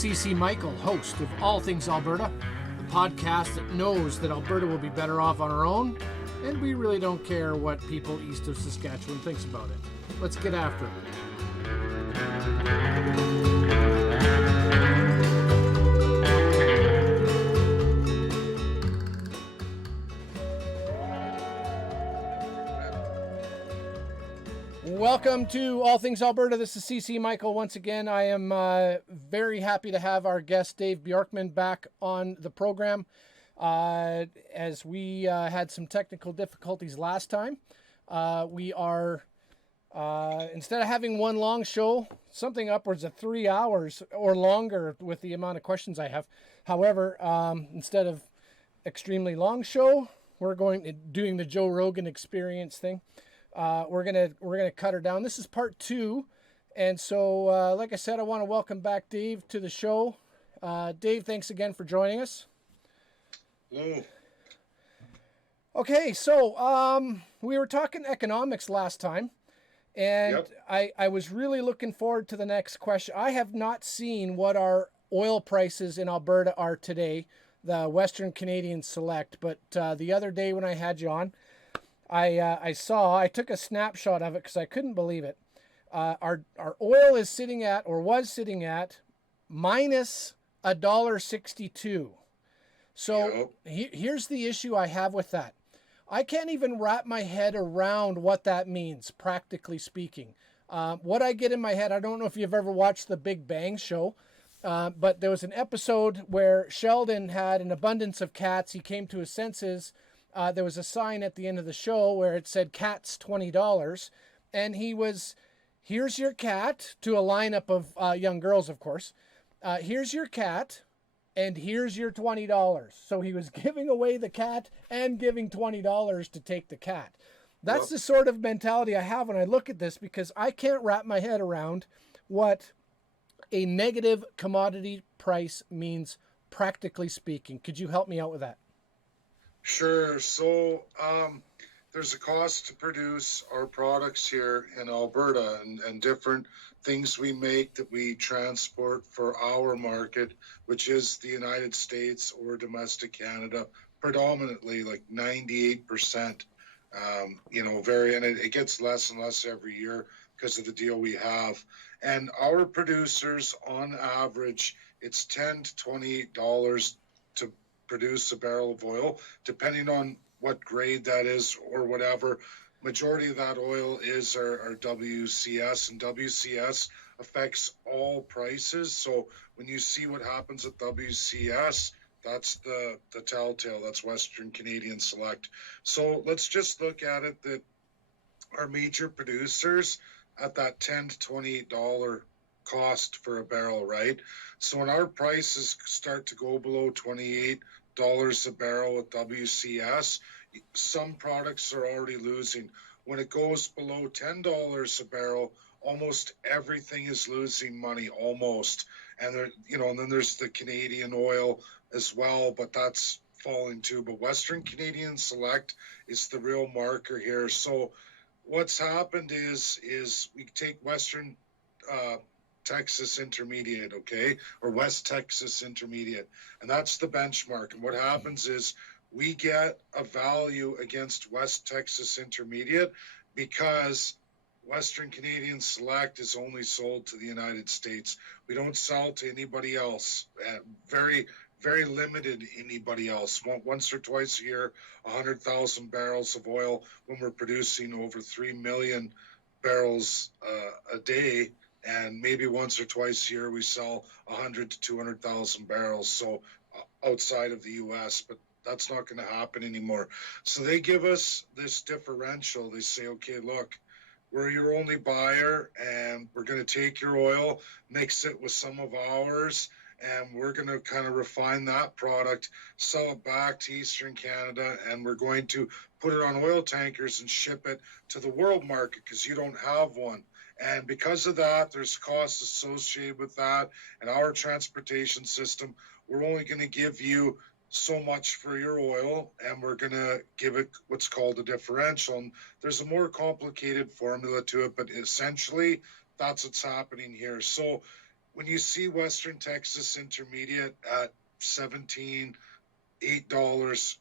CC Michael, host of All Things Alberta, the podcast that knows that Alberta will be better off on our own, and we really don't care what people east of Saskatchewan thinks about it. Let's get after it. Welcome to All Things Alberta. This is CC Michael. Once again, I am very happy to have our guest Dave Bjorkman back on the program. As we had some technical difficulties last time, we are, instead of having one long show, something upwards of 3 hours or longer with the amount of questions I have. However, instead of extremely long show, we're doing the Joe Rogan experience thing. We're gonna cut her down. This is part 2, and so like I said, I want to welcome back Dave to the show. Dave, thanks again for joining us. Hello. Okay, so we were talking economics last time, and Yep. I was really looking forward to the next question. I have not seen what our oil prices in Alberta are today, the Western Canadian Select, but the other day when I had you on, I took a snapshot of it because I couldn't believe it. Our oil is sitting at, or was sitting at, minus $1.62. So here's the issue I have with that. I can't even wrap my head around what that means, practically speaking. What I get in my head, I don't know if you've ever watched The Big Bang Show, but there was an episode where Sheldon had an abundance of cats. He came to his senses. There was a sign at the end of the show where it said cats $20, and he was, here's your cat, to a lineup of young girls, of course. Here's your cat, and here's your $20. So he was giving away the cat and giving $20 to take the cat. That's the sort of mentality I have when I look at this, because I can't wrap my head around what a negative commodity price means, practically speaking. Could you help me out with that? Sure. So there's a cost to produce our products here in Alberta, and different things we make that we transport for our market, which is the United States or domestic Canada, predominantly like 98%. And it gets less and less every year because of the deal we have. And our producers, on average, it's $10 to $20 to produce a barrel of oil, depending on what grade that is or whatever. Majority of that oil is our WCS, and WCS affects all prices. So when you see what happens at WCS, that's the telltale. That's Western Canadian Select. So let's just look at it that our major producers at that $10 to $20 cost for a barrel, right? So when our prices start to go below $28 a barrel at WCS, some products are already losing. When it goes below $10 a barrel, almost everything is losing money, almost. And and then there's the Canadian oil as well, but that's falling too. But Western Canadian Select is the real marker here. So what's happened is we take Western Texas Intermediate, okay, or West Texas Intermediate, and that's the benchmark. And what happens is we get a value against West Texas Intermediate because Western Canadian Select is only sold to the United States. We don't sell to anybody else. Very, very limited anybody else. Once or twice a year, 100,000 barrels of oil when we're producing over 3 million barrels a day. And maybe once or twice a year we sell 100 to 200,000 barrels. So outside of the U.S., but that's not going to happen anymore. So they give us this differential. They say, okay, look, we're your only buyer, and we're going to take your oil, mix it with some of ours, and we're going to kind of refine that product, sell it back to Eastern Canada, and we're going to put it on oil tankers and ship it to the world market because you don't have one. And because of that, there's costs associated with that. And our transportation system, we're only going to give you so much for your oil, and we're going to give it what's called a differential. And there's a more complicated formula to it, but essentially that's what's happening here. So when you see Western Texas Intermediate at 17, $8,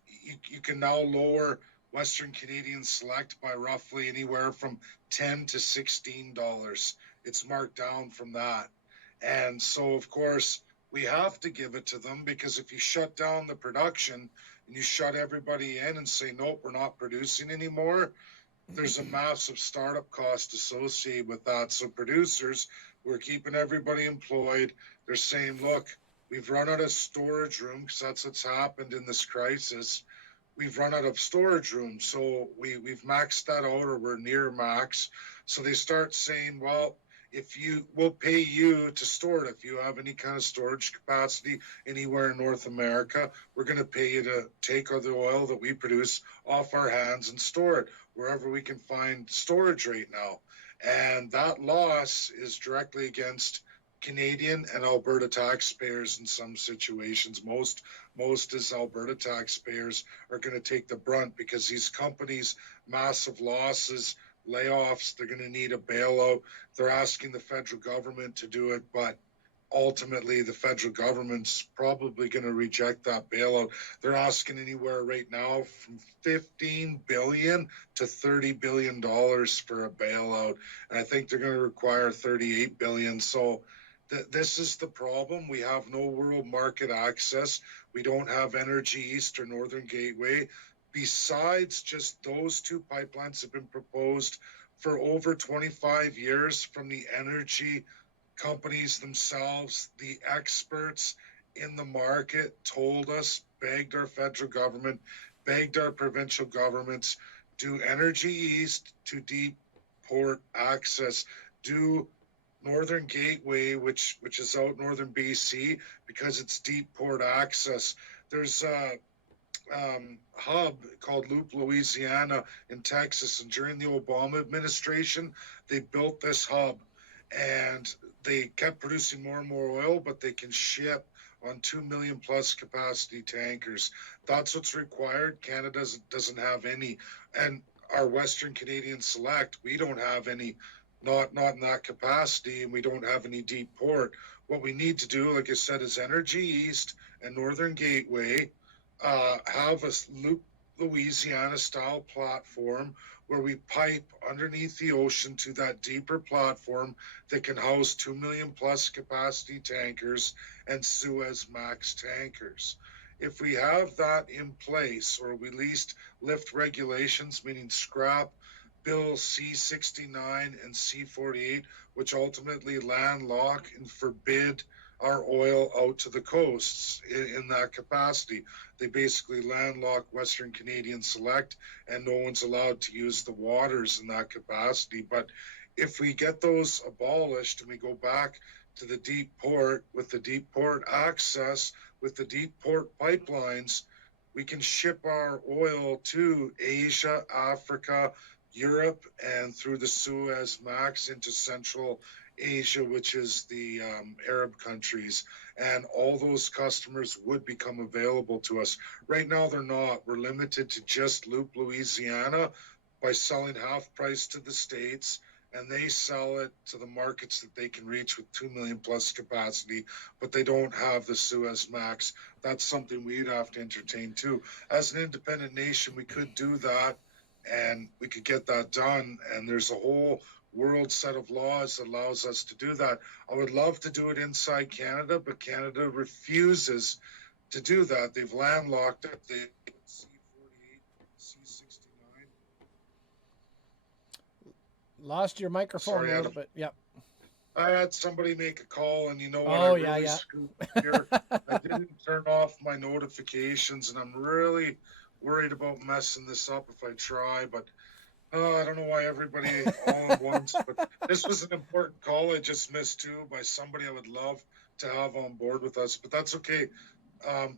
you can now lower Western Canadian Select by roughly anywhere from $10 to $16. It's marked down from that. And so, of course, we have to give it to them, because if you shut down the production and you shut everybody in and say, nope, we're not producing anymore, there's a massive startup cost associated with that. So producers, we're keeping everybody employed. They're saying, look, we've run out of storage room, because that's what's happened in this crisis. We've run out of storage room. So we've maxed that out, or we're near max. So they start saying, well, if you will pay you to store it, if you have any kind of storage capacity anywhere in North America, we're going to pay you to take the oil that we produce off our hands and store it wherever we can find storage right now. And that loss is directly against Canadian and Alberta taxpayers in some situations. Most as Alberta taxpayers are going to take the brunt, because these companies, massive losses, layoffs, they're going to need a bailout. They're asking the federal government to do it, but ultimately the federal government's probably going to reject that bailout. They're asking anywhere right now from 15 billion to 30 billion dollars for a bailout, and I think they're going to require 38 billion. So this is the problem. We have no world market access. We don't have Energy East or Northern Gateway. Besides just those two pipelines have been proposed for over 25 years from the energy companies themselves. The experts in the market told us, begged our federal government, begged our provincial governments, do Energy East to deep port access, do Northern Gateway, which is out northern BC, because it's deep port access. There's a hub called Loop Louisiana in Texas, and during the Obama administration, they built this hub, and they kept producing more and more oil, but they can ship on 2 million plus capacity tankers. That's what's required. Canada doesn't have any, and our Western Canadian Select, we don't have any, not in that capacity, and we don't have any deep port. What we need to do, like I said, is Energy East and Northern Gateway have a Loop Louisiana style platform where we pipe underneath the ocean to that deeper platform that can house 2 million plus capacity tankers and Suez Max tankers. If we have that in place, or we at least lift regulations, meaning scrap Bill C-69 and C-48, which ultimately landlock and forbid our oil out to the coasts in that capacity. They basically landlock Western Canadian Select, and no one's allowed to use the waters in that capacity. But if we get those abolished and we go back to the deep port, with the deep port access, with the deep port pipelines, we can ship our oil to Asia, Africa, Europe, and through the Suez Max into Central Asia, which is the Arab countries, and all those customers would become available to us. Right now, they're not. We're limited to just Loop Louisiana by selling half price to the States, and they sell it to the markets that they can reach with 2 million plus capacity, but they don't have the Suez Max. That's something we'd have to entertain too. As an independent nation, we could do that, and we could get that done, and there's a whole world set of laws that allows us to do that. I would love to do it inside Canada, but Canada refuses to do that. They've landlocked it. The C-48, C-69. Lost your microphone Sorry, a little Adam. bit. Yep. I had somebody make a call, and you know what? I Oh, yeah, really yeah. screwed up here. I didn't turn off my notifications, and I'm really worried about messing this up if I try, but I don't know why everybody all at once, but this was an important call I just missed too, by somebody I would love to have on board with us, but that's okay. I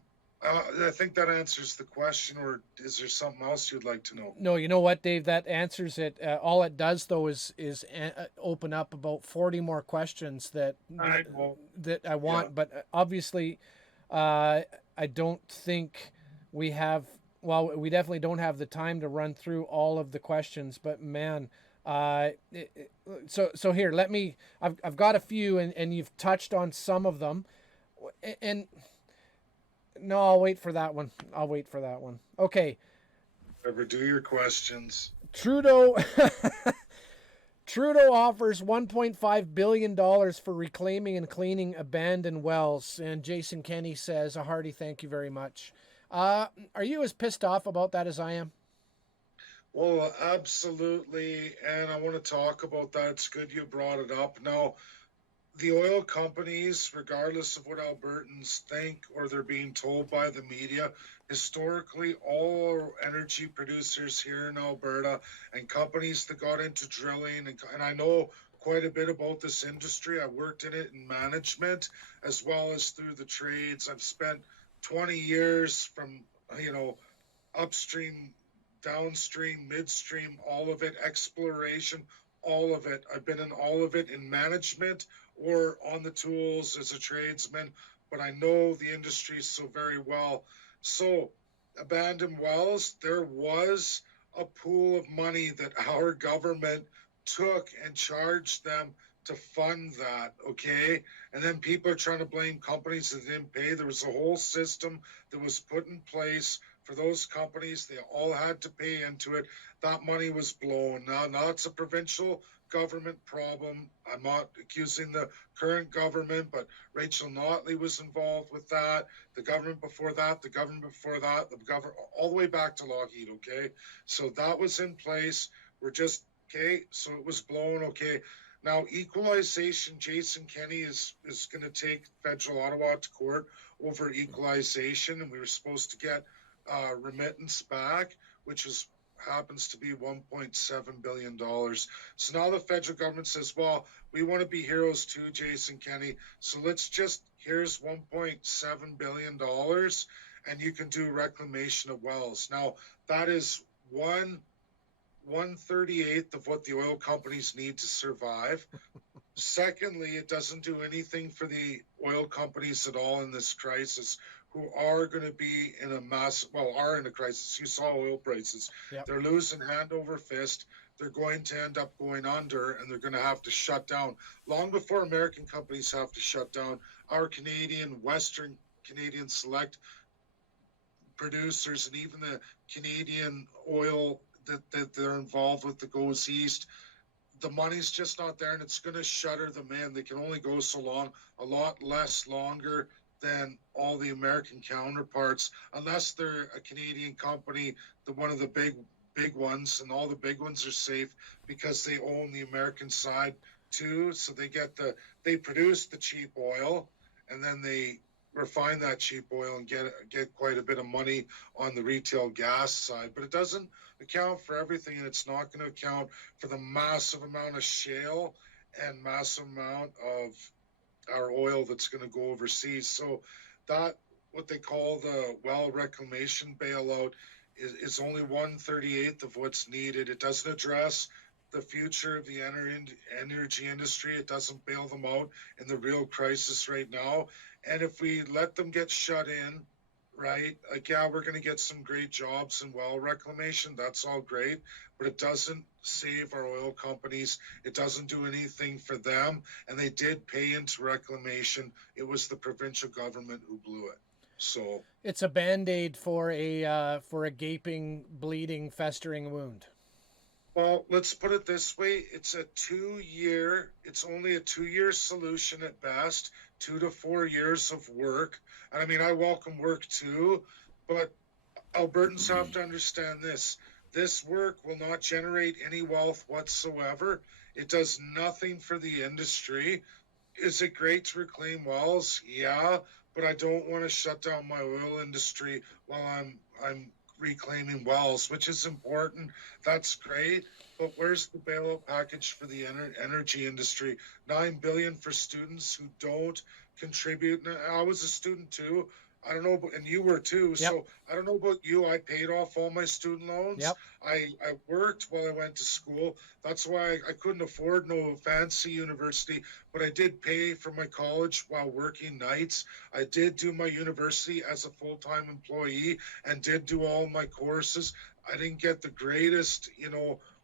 think that answers the question, or is there something else you'd like to know? No, you know what, Dave? That answers it. All it does, though, is open up about 40 more questions that I know. that I Yeah. want. But obviously, I don't think we have. Well, we definitely don't have the time to run through all of the questions. But man, So here, let me. I've got a few, and you've touched on some of them, and no, I'll wait for that one. I'll wait for that one. Okay, Ever do your questions? Trudeau. Trudeau offers $1.5 billion for reclaiming and cleaning abandoned wells. And Jason Kenney says, a hearty thank you very much. Are you as pissed off about that as I am? Well, absolutely. And I want to talk about that. It's good you brought it up. Now, the oil companies, regardless of what Albertans think or they're being told by the media, historically, all energy producers here in Alberta and companies that got into drilling, and I know quite a bit about this industry. I worked in it in management as well as through the trades. I've spent 20 years from, you know, upstream, downstream, midstream, all of it, exploration, all of it. I've been in all of it in management or on the tools as a tradesman, but I know the industry so very well. So, abandoned wells, there was a pool of money that our government took and charged them to fund that, okay? And then people are trying to blame companies that didn't pay. There was a whole system that was put in place for those companies. They all had to pay into it. That money was blown. Now it's a provincial government problem. I'm not accusing the current government, but Rachel Notley was involved with that. The government before that, the government before that, the government all the way back to Lockheed. Okay, so that was in place. We're just okay. So it was blown. Okay. Now, equalization, Jason Kenney is going to take federal Ottawa to court over equalization, and we were supposed to get remittance back, which is happens to be $1.7 billion. So now the federal government says, well, we want to be heroes too, Jason Kenney. So let's just, here's $1.7 billion and you can do reclamation of wells. Now, that is 1/38 of what the oil companies need to survive. Secondly, it doesn't do anything for the oil companies at all in this crisis, who are going to be in a are in a crisis. You saw oil prices. Yep. They're losing hand over fist. They're going to end up going under and they're going to have to shut down. Long before American companies have to shut down, our Canadian, Western Canadian select producers and even the Canadian oil that they're involved with that goes east, the money's just not there and it's going to shutter them in. They can only go so long, a lot less longer than all the American counterparts, unless they're a Canadian company, one of the big ones, and all the big ones are safe because they own the American side too. So they produce the cheap oil and then they refine that cheap oil and get quite a bit of money on the retail gas side, but it doesn't account for everything, and it's not going to account for the massive amount of shale and massive amount of our oil that's going to go overseas. So that what they call the well reclamation bailout is only 1/38 of what's needed. It doesn't address the future of the energy industry. It doesn't bail them out in the real crisis right now. And if we let them get shut in, right, like, yeah, we're going to get some great jobs in well reclamation. That's all great, but it doesn't save our oil companies. It doesn't do anything for them. And they did pay into reclamation. It was the provincial government who blew it. So it's a band-aid for a gaping, bleeding, festering wound. well, let's put it this way. It's only a 2 year solution at best, 2 to 4 years of work. And I mean, I welcome work too, but Albertans have to understand this. This work will not generate any wealth whatsoever. It does nothing for the industry. Is it great to reclaim wells? Yeah, but I don't want to shut down my oil industry while I'm reclaiming wells, which is important. That's great, but where's the bailout package for the energy industry? 9 billion for students who don't contribute. And I was a student too. I don't know, and you were too. Yep. So I don't know about you. I paid off all my student loans. Yep. I worked while I went to school. That's why I couldn't afford no fancy university, but I did pay for my college while working nights. I did do my university as a full-time employee and did do all my courses. I didn't get the greatest,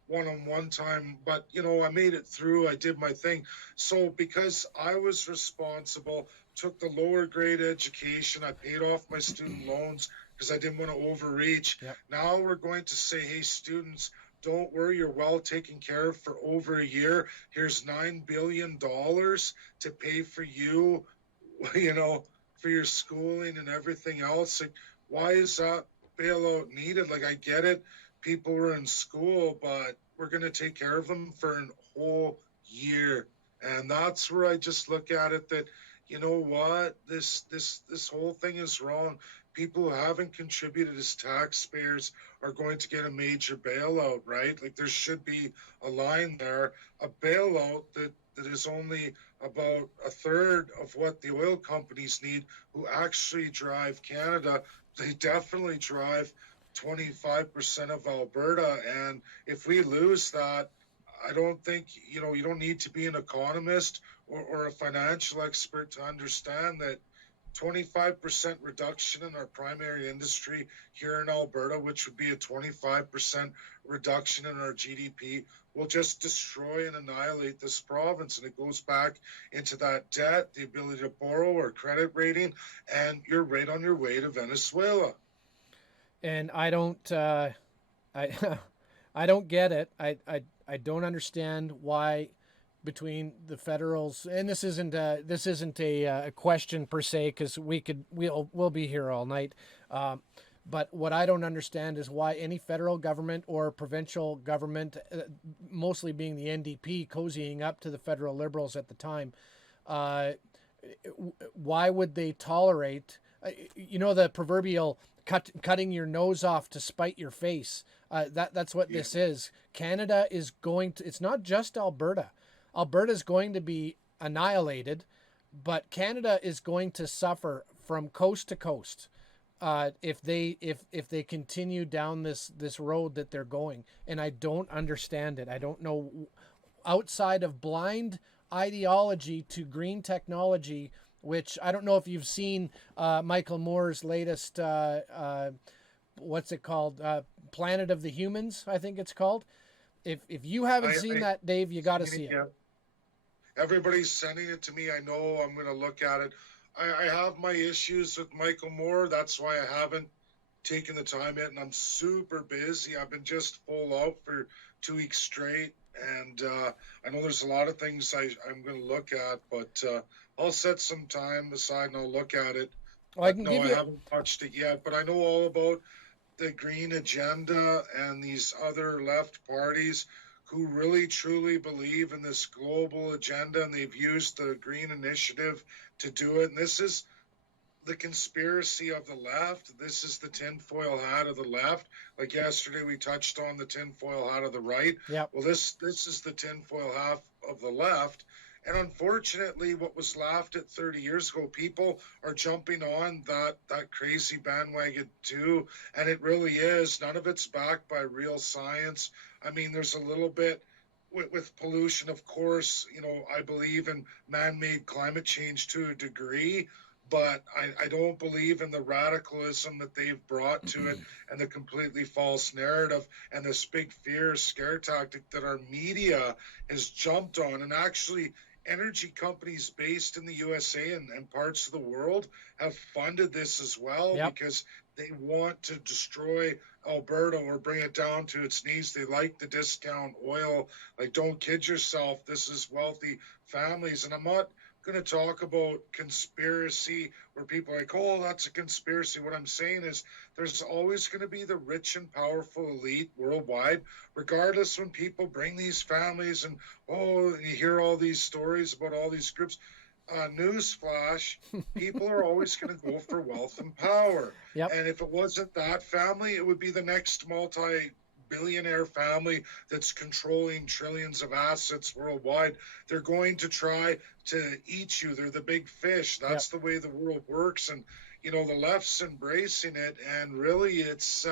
one-on-one time, but you know, I made it through. I did my thing. So because I was responsible, took the lower grade education, I paid off my student loans because I didn't want to overreach. Yep. Now we're going to say, hey, students, don't worry, you're well taken care of for over a year. Here's $9 billion to pay for you, you know, for your schooling and everything else. Like, why is that bailout needed? Like, I get it, people were in school, but we're going to take care of them for a whole year. And that's where I just look at it that, you know what, this whole thing is wrong. People who haven't contributed as taxpayers are going to get a major bailout, right? Like, there should be a line there, a bailout that is only about a third of what the oil companies need, who actually drive Canada. They definitely drive 25% of Alberta. And if we lose that, I don't think, you know, you don't need to be an economist or a financial expert to understand that 25% reduction in our primary industry here in Alberta, which would be a 25% reduction in our GDP, will just destroy and annihilate this province. And it goes back into that debt, the ability to borrow or credit rating, and you're right on your way to Venezuela. And I don't, I, I don't get it. I don't understand why between the federals, and this isn't a question per se, because we'll be here all night. But what I don't understand is why any federal government or provincial government, mostly being the NDP, cozying up to the federal Liberals at the time, uh, why would they tolerate, the proverbial cutting your nose off to spite your face? That's what Yeah. this is. Canada is going to. It's not just Alberta. Alberta is going to be annihilated, but Canada is going to suffer from coast to coast if they continue down this road that they're going. And I don't understand it. I don't know, outside of blind ideology to green technology, which I don't know if you've seen Michael Moore's latest, what's it called? Planet of the Humans, I think it's called. If you haven't seen I that, Dave, you got to see it. yeah, everybody's sending it to me. I know I'm going to look at it. I have my issues with Michael Moore. That's why I haven't taken the time yet. And I'm super busy. I've been just full out for 2 weeks straight. And I know there's a lot of things I'm going to look at, but I'll set some time aside and I'll look at it. Well, I But can no, give I you. haven't watched it yet. But I know all about the green agenda and these other left parties who really truly believe in this global agenda, and they've used the green initiative to do it. And this is the conspiracy of the left. This is the tinfoil hat of the left. Like yesterday, we touched on the tinfoil hat of the right. Yep. Well, this is the tinfoil hat of the left. And unfortunately, what was laughed at 30 years ago, people are jumping on that crazy bandwagon too. And it really is. None of it's backed by real science. I mean, there's a little bit with pollution, of course. You know, I believe in man-made climate change to a degree, but I don't believe in the radicalism that they've brought to it and the completely false narrative and this big fear scare tactic that our media has jumped on. And actually, energy companies based in the USA and parts of the world have funded this as well. Yep. Because they want to destroy Alberta or bring it down to its knees. They like the discount oil. Like, don't kid yourself. This is wealthy families. And I'm not going to talk about conspiracy where people are like, oh, that's a conspiracy. What I'm saying is there's always going to be the rich and powerful elite worldwide, regardless. When people bring these families and, oh, and you hear all these stories about all these groups, newsflash, people are always going to go for wealth and power. Yep. And if it wasn't that family, it would be the next multi-billionaire family that's controlling trillions of assets worldwide. They're going to try to eat you. They're the big fish. That's the way the world works. And, you know, the left's embracing it. And really, it's,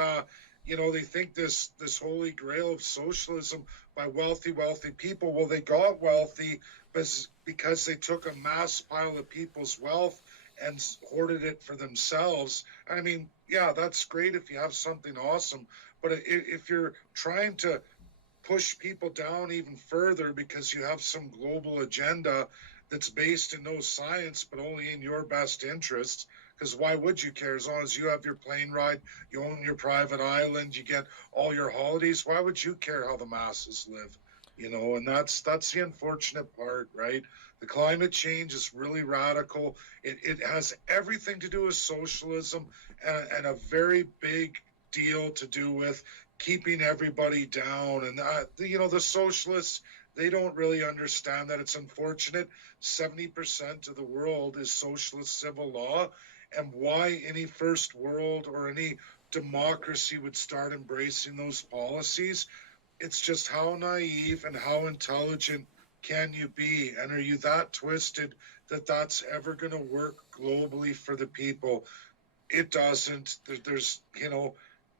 they think this holy grail of socialism by wealthy people. Well, they got wealthy because they took a mass pile of people's wealth and hoarded it for themselves. I mean, yeah, that's great if you have something awesome, but if you're trying to push people down even further because you have some global agenda that's based in no science, but only in your best interests. Because why would you care? As long as you have your plane ride, you own your private island, you get all your holidays, why would you care how the masses live? And that's the unfortunate part, right? The climate change is really radical. It has everything to do with socialism, and a very big deal to do with keeping everybody down. And the socialists, they don't really understand that. It's unfortunate. 70% of the world is socialist civil law, and why any first world or any democracy would start embracing those policies. It's just how naive and how intelligent can you be, and are you that twisted that that's ever going to work globally for the people? It doesn't. There's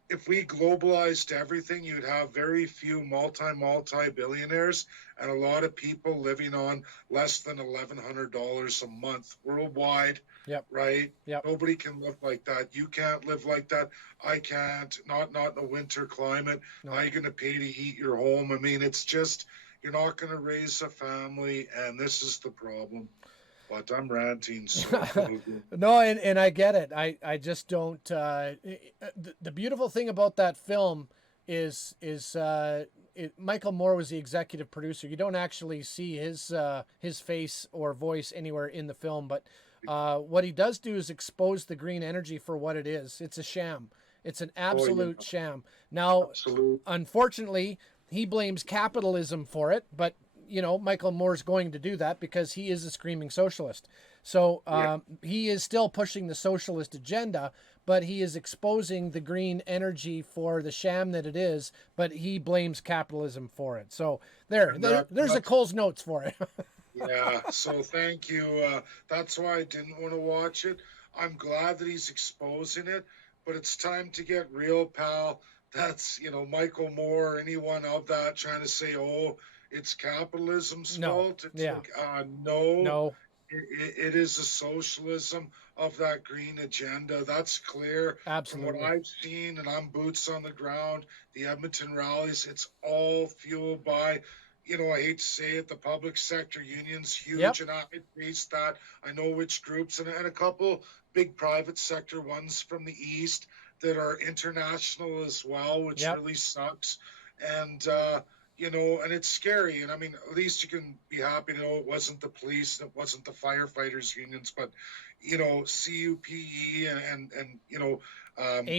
if we globalized everything, you'd have very few multi billionaires and a lot of people living on less than $1,100 a month worldwide. Yep. Right? Yep. Nobody can live like that. You can't live like that. I can't. Not in a winter climate. No. How are you going to pay to heat your home? I mean, it's just, you're not going to raise a family, and this is the problem. But I'm ranting. So no, and I get it. I just don't. The beautiful thing about that film is Michael Moore was the executive producer. You don't actually see his face or voice anywhere in the film, but what he does do is expose the green energy for what it is. It's a sham. It's an absolute sham. Now, unfortunately, he blames capitalism for it, but Michael Moore's going to do that because he is a screaming socialist. So he is still pushing the socialist agenda, but he is exposing the green energy for the sham that it is, but he blames capitalism for it. So there's a Cole's Notes for it. Yeah, so thank you. That's why I didn't want to watch it. I'm glad that he's exposing it, but it's time to get real, pal. That's, Michael Moore, anyone of that trying to say, oh, it's capitalism's fault. It's like, no. It is the socialism of that green agenda. That's clear. Absolutely. From what I've seen, and I'm boots on the ground, the Edmonton rallies, it's all fueled by, I hate to say it, the public sector unions huge, and I face that. I know which groups, and a couple big private sector ones from the east that are international as well, which really sucks. And and it's scary. And I mean, at least you can be happy to know it wasn't the police, and it wasn't the firefighters unions, but CUPE and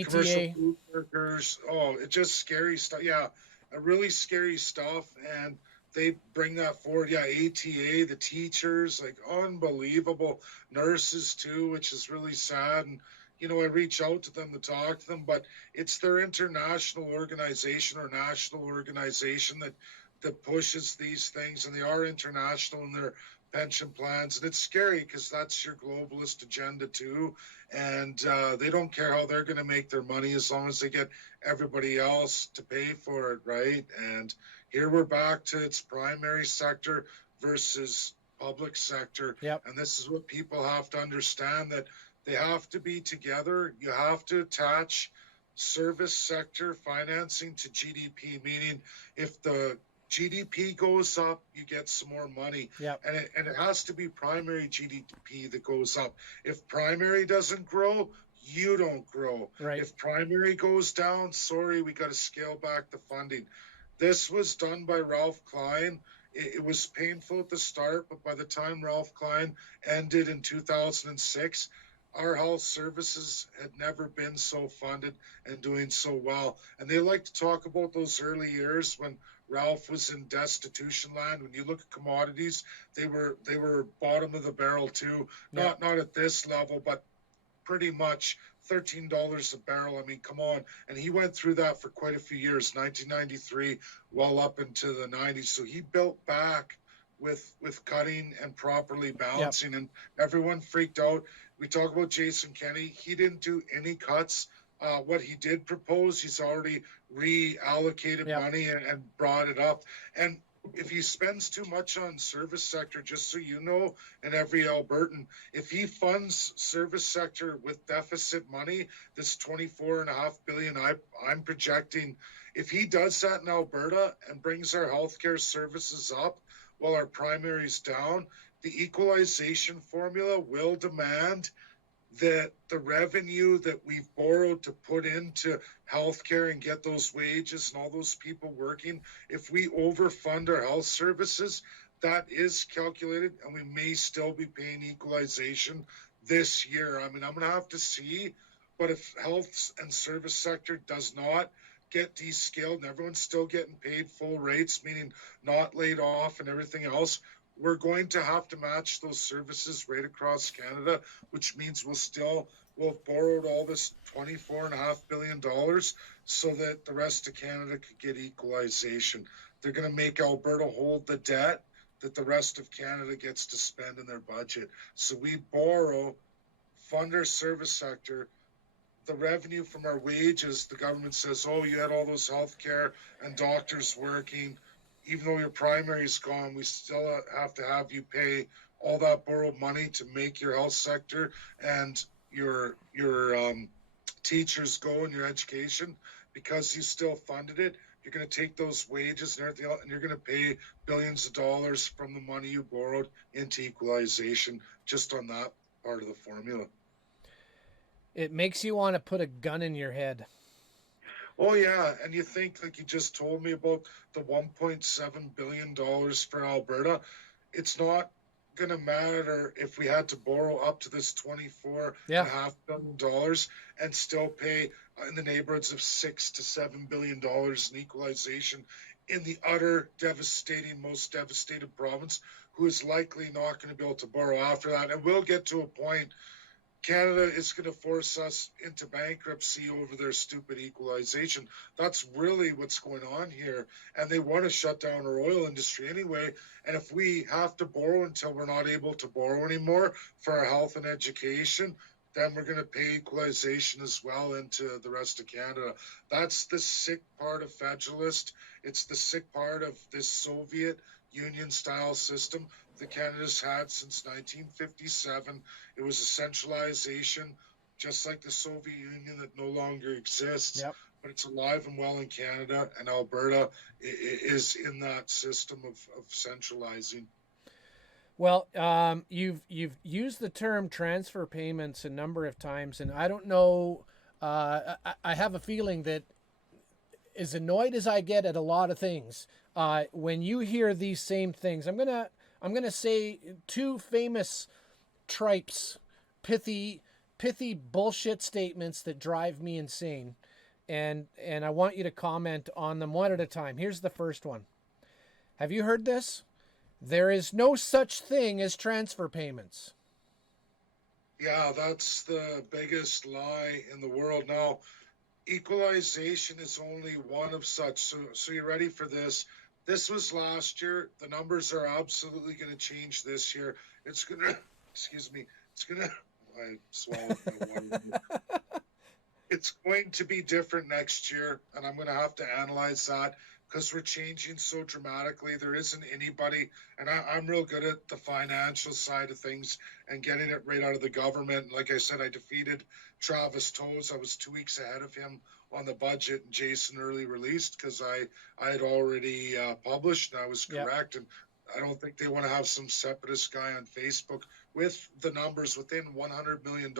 commercial food workers. Oh, it's just scary stuff. Yeah, really scary stuff. And they bring that forward. Yeah, ATA, the teachers, like unbelievable, nurses too, which is really sad. And I reach out to them to talk to them, but it's their international organization or national organization that pushes these things, and they are international in their pension plans. And it's scary because that's your globalist agenda too. And they don't care how they're going to make their money as long as they get everybody else to pay for it, right? And here we're back to its primary sector versus public sector. And this is what people have to understand, that they have to be together. You have to attach service sector financing to GDP, meaning if the GDP goes up, you get some more money. And it has to be primary GDP that goes up. If primary doesn't grow, you don't grow. If primary goes down, sorry, we got to scale back the funding. This was done by Ralph Klein. It was painful at the start, but by the time Ralph Klein ended in 2006, our health services had never been so funded and doing so well. And they like to talk about those early years when Ralph was in destitution land. When you look at commodities, they were bottom of the barrel too. Not at this level, but pretty much $13 a barrel. I mean, come on. And he went through that for quite a few years, 1993, well up into the 90s. So he built back with cutting and properly balancing, and everyone freaked out. We talk about Jason Kenney. He didn't do any cuts. What he did propose, he's already reallocated money and brought it up. And if he spends too much on service sector, just so you know, and every Albertan, if he funds service sector with deficit money, this $24.5 billion I'm projecting, If he does that in Alberta and brings our healthcare services up while our primary's down, the equalization formula will demand that the revenue that we've borrowed to put into healthcare and get those wages and all those people working, if we overfund our health services, that is calculated, and we may still be paying equalization this year. I mean, I'm going to have to see, but if health and service sector does not get descaled and everyone's still getting paid full rates, meaning not laid off and everything else, we're going to have to match those services right across Canada, which means we'll have borrowed all this $24.5 billion so that the rest of Canada could get equalization. They're going to make Alberta hold the debt that the rest of Canada gets to spend in their budget. So we borrow, fund our service sector, the revenue from our wages, the government says, oh, you had all those healthcare and doctors working. Even though your primary is gone, we still have to have you pay all that borrowed money to make your health sector and your teachers go in your education because you still funded it. You're going to take those wages and everything else, and you're going to pay billions of dollars from the money you borrowed into equalization just on that part of the formula. It makes you want to put a gun in your head. Oh yeah, and you think, like you just told me about the $1.7 billion for Alberta, it's not going to matter if we had to borrow up to this $24.5 billion and still pay in the neighborhoods of $6 to $7 billion in equalization in the utter devastating, most devastated province, who is likely not going to be able to borrow after that. And we'll get to a point Canada is going to force us into bankruptcy over their stupid equalization. That's really what's going on here. And they want to shut down our oil industry anyway. And if we have to borrow until we're not able to borrow anymore for our health and education, then we're going to pay equalization as well into the rest of Canada. That's the sick part of federalist. It's the sick part of this Soviet Union style system that Canada's had since 1957. It was a centralization, just like the Soviet Union, that no longer exists. Yep. But it's alive and well in Canada, and Alberta is in that system of centralizing. Well, you've used the term transfer payments a number of times, and I don't know. I have a feeling that, as annoyed as I get at a lot of things, when you hear these same things, I'm gonna say two famous tripes, pithy bullshit statements that drive me insane, and I want you to comment on them one at a time. Here's the first one. Have you heard this? There is no such thing as transfer payments. Yeah, that's the biggest lie in the world. Now, equalization is only one of such. So you're ready for this? This was last year. The numbers are absolutely going to change this year. It's going to, excuse me, it's going to, I swallowed my water. It's going to be different next year, and I'm going to have to analyze that because we're changing so dramatically. There isn't anybody, and I'm real good at the financial side of things and getting it right out of the government. Like I said, I defeated Travis Toes. I was 2 weeks ahead of him on the budget, and Jason early released because I had already published, and I was correct. Yep. And I don't think they want to have some separatist guy on Facebook with the numbers within $100 million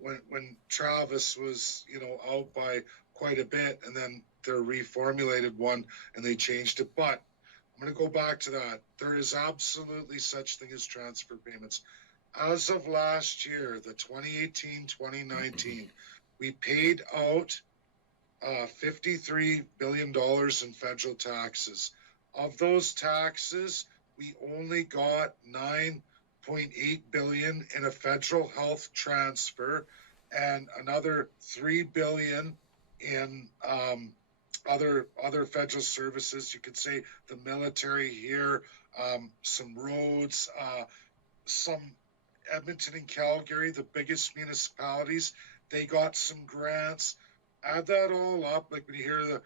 when Travis was, out by quite a bit, and then their reformulated one and they changed it. But I'm going to go back to that. There is absolutely such thing as transfer payments. As of last year, the 2018-2019, we paid out $53 billion in federal taxes. Of those taxes, we only got $9.8 billion in a federal health transfer and another $3 billion in other federal services. You could say the military here, some roads, some Edmonton and Calgary, the biggest municipalities, they got some grants. Add that all up, like when you hear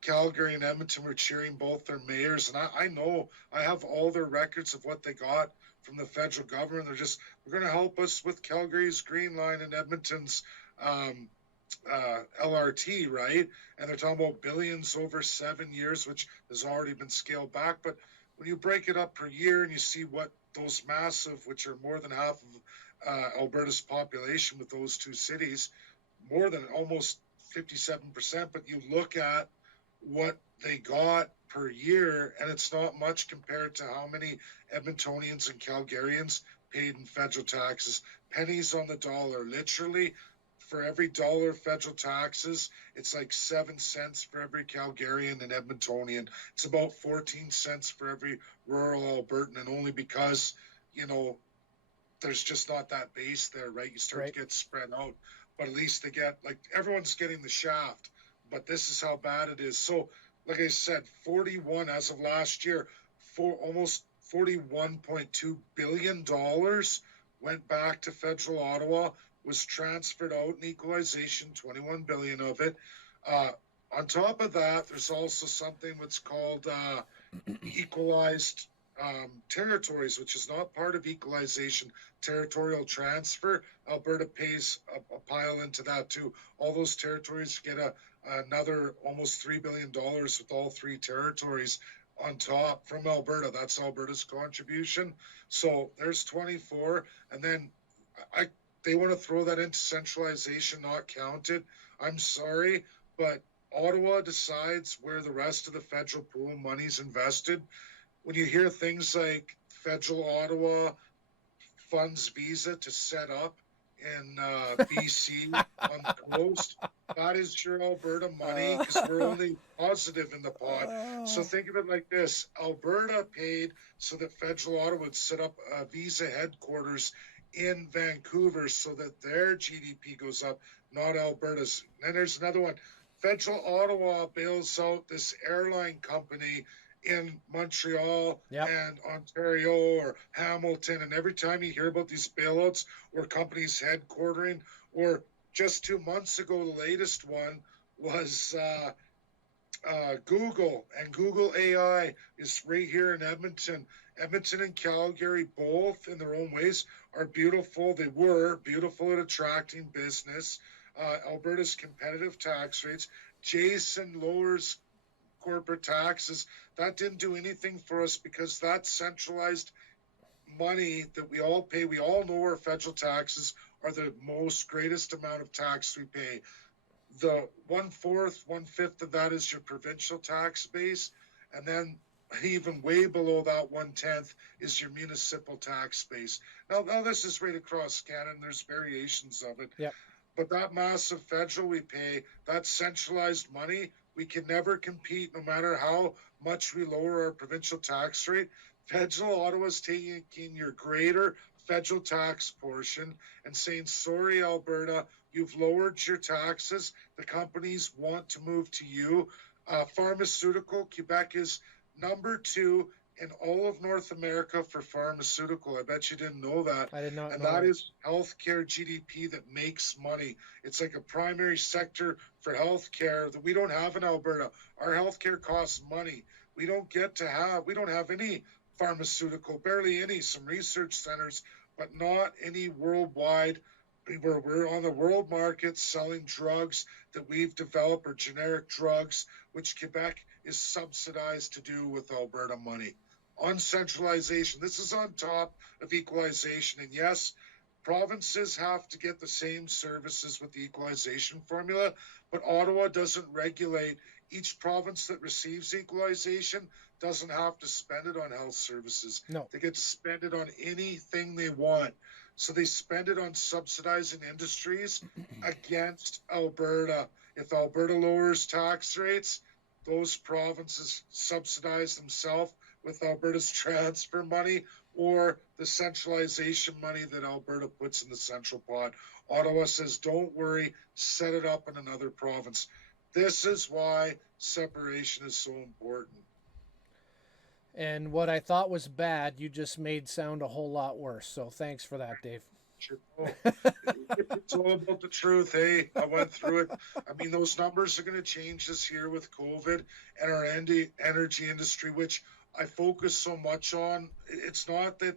Calgary and Edmonton were cheering both their mayors, and I know I have all their records of what they got from the federal government. We're going to help us with Calgary's Green Line and Edmonton's LRT, right? And they're talking about billions over 7 years, which has already been scaled back. But when you break it up per year and you see what those massive, which are more than half of Alberta's population with those two cities, more than almost 57%, but you look at what they got per year, and it's not much compared to how many Edmontonians and Calgarians paid in federal taxes. Pennies on the dollar, literally. For every dollar federal taxes, it's like 7 cents for every Calgarian and Edmontonian. It's about 14 cents for every rural Albertan, and only because, you know, there's just not that base there, right? You start Right. to get spread out, but at least they get, like, everyone's getting the shaft, but this is how bad it is. So, like I said, 41 as of last year, for almost $41.2 billion went back to federal Ottawa, was transferred out in equalization, 21 billion of it. Uh, on top of that, there's also something what's called equalized territories, which is not part of equalization, territorial transfer. Alberta pays a pile into that too. All those territories get another almost $3 billion with all three territories on top from Alberta. That's Alberta's contribution. So there's 24. And then I they want to throw that into centralization, not counted. I'm sorry, but Ottawa decides where the rest of the federal pool money's invested. When you hear things like federal Ottawa funds Visa to set up in BC on the coast, that is your Alberta money because we're only positive in the pot. So think of it like this: Alberta paid so that federal Ottawa would set up a Visa headquarters in Vancouver so that their GDP goes up, not Alberta's. And then there's another one. Federal Ottawa bails out this airline company in Montreal Yep. and Ontario or Hamilton. And every time you hear about these bailouts or companies headquartering, or just 2 months ago, the latest one was Google, and Google AI is right here in Edmonton. Edmonton and Calgary, both in their own ways, are beautiful. They were beautiful at attracting business. Alberta's competitive tax rates. Jason lowers corporate taxes. That didn't do anything for us because that centralized money that we all pay, we all know our federal taxes are the most greatest amount of tax we pay. The 1/4, 1/5 of that is your provincial tax base. And then even way below that 1/10 is your municipal tax base. Now this is right across Canada, and there's variations of it. Yep. But that massive federal we pay, that centralized money, we can never compete no matter how much we lower our provincial tax rate. Federal Ottawa's taking your greater federal tax portion and saying, sorry, Alberta, you've lowered your taxes. The companies want to move to you. Pharmaceutical, Quebec is number 2 in all of North America for pharmaceutical. I bet you didn't know that. I did not And know that that. is healthcare GDP that makes money. It's like a primary sector for healthcare that we don't have in Alberta. Our healthcare costs money. We don't have any pharmaceutical, barely any, some research centers, but not any worldwide where we're on the world market selling drugs that we've developed or generic drugs, which Quebec is subsidized to do with Alberta money. On centralization, this is on top of equalization. And yes, provinces have to get the same services with the equalization formula, but Ottawa doesn't regulate. Each province that receives equalization doesn't have to spend it on health services. No. They get to spend it on anything they want. So they spend it on subsidizing industries against Alberta. If Alberta lowers tax rates, those provinces subsidize themselves with Alberta's transfer money or the centralization money that Alberta puts in the central pot. Ottawa says, don't worry, set it up in another province. This is why separation is so important. And what I thought was bad, you just made sound a whole lot worse. So thanks for that, Dave. It's all about the truth. Hey, I went through it. I mean, those numbers are going to change this year with COVID and our energy industry, which I focus so much on. It's not that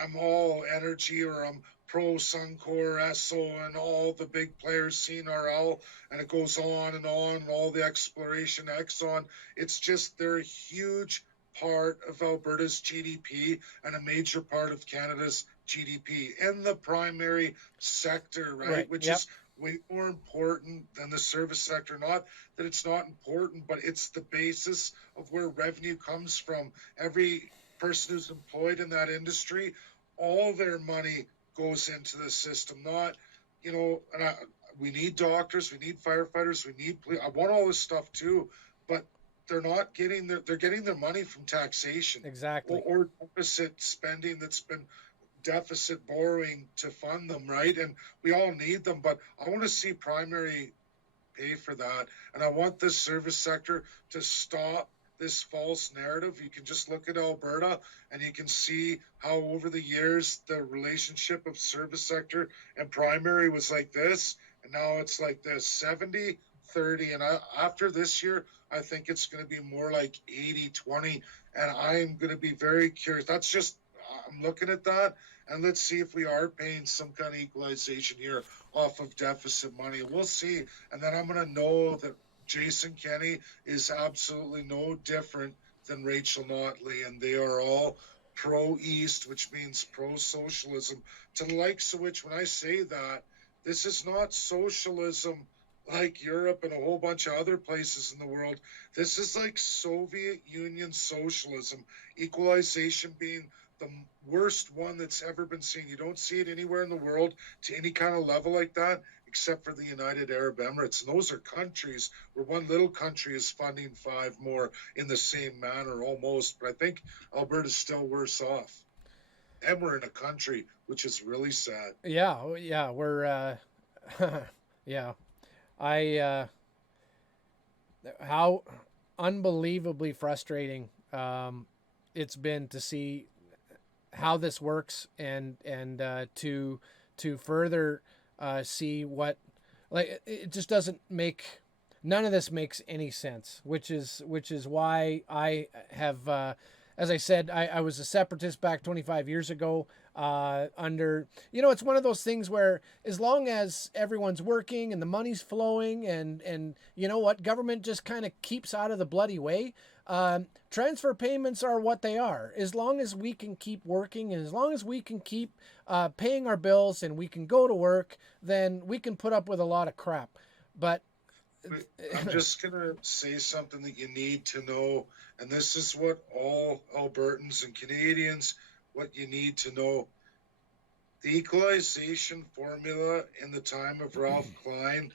I'm all energy or I'm pro Suncor, Esso, and all the big players, CNRL, and it goes on and all the exploration, Exxon. It's just they're a huge part of Alberta's GDP and a major part of Canada's GDP in the primary sector, right? Right. Which Yep. is way more important than the service sector. Not that it's not important, but it's the basis of where revenue comes from. Every person who's employed in that industry, all their money goes into the system. Not, and we need doctors, we need firefighters, we need police. I want all this stuff too, but they're getting their money from taxation Exactly. or deficit spending that's been deficit borrowing to fund them, right? And we all need them, but I want to see primary pay for that. And I want this service sector to stop this false narrative. You can just look at Alberta and you can see how over the years the relationship of service sector and primary was like this. And now it's like this 70-30. And after this year, I think it's going to be more like 80-20. And I'm going to be very curious. I'm looking at that. And let's see if we are paying some kind of equalization here off of deficit money. We'll see. And then I'm going to know that Jason Kenney is absolutely no different than Rachel Notley, and they are all pro-East, which means pro-socialism. To the likes of which, when I say that, this is not socialism like Europe and a whole bunch of other places in the world. This is like Soviet Union socialism, equalization being the worst one that's ever been seen. You don't see it anywhere in the world to any kind of level like that, except for the United Arab Emirates. And those are countries where one little country is funding five more in the same manner almost. But I think Alberta's still worse off. And we're in a country, which is really sad. Yeah. Yeah. We're. Yeah. I. How unbelievably frustrating it's been to see how this works and to further see what, like, it just doesn't make, none of this makes any sense, which is why I have as I said, I was a separatist back 25 years ago. Under, it's one of those things where as long as everyone's working and the money's flowing and you know what, government just kind of keeps out of the bloody way. Transfer payments are what they are. As long as we can keep working and as long as we can keep paying our bills and we can go to work, then we can put up with a lot of crap. But I'm just going to say something that you need to know. And this is what all Albertans and Canadians, what you need to know. The equalization formula in the time of Ralph Klein,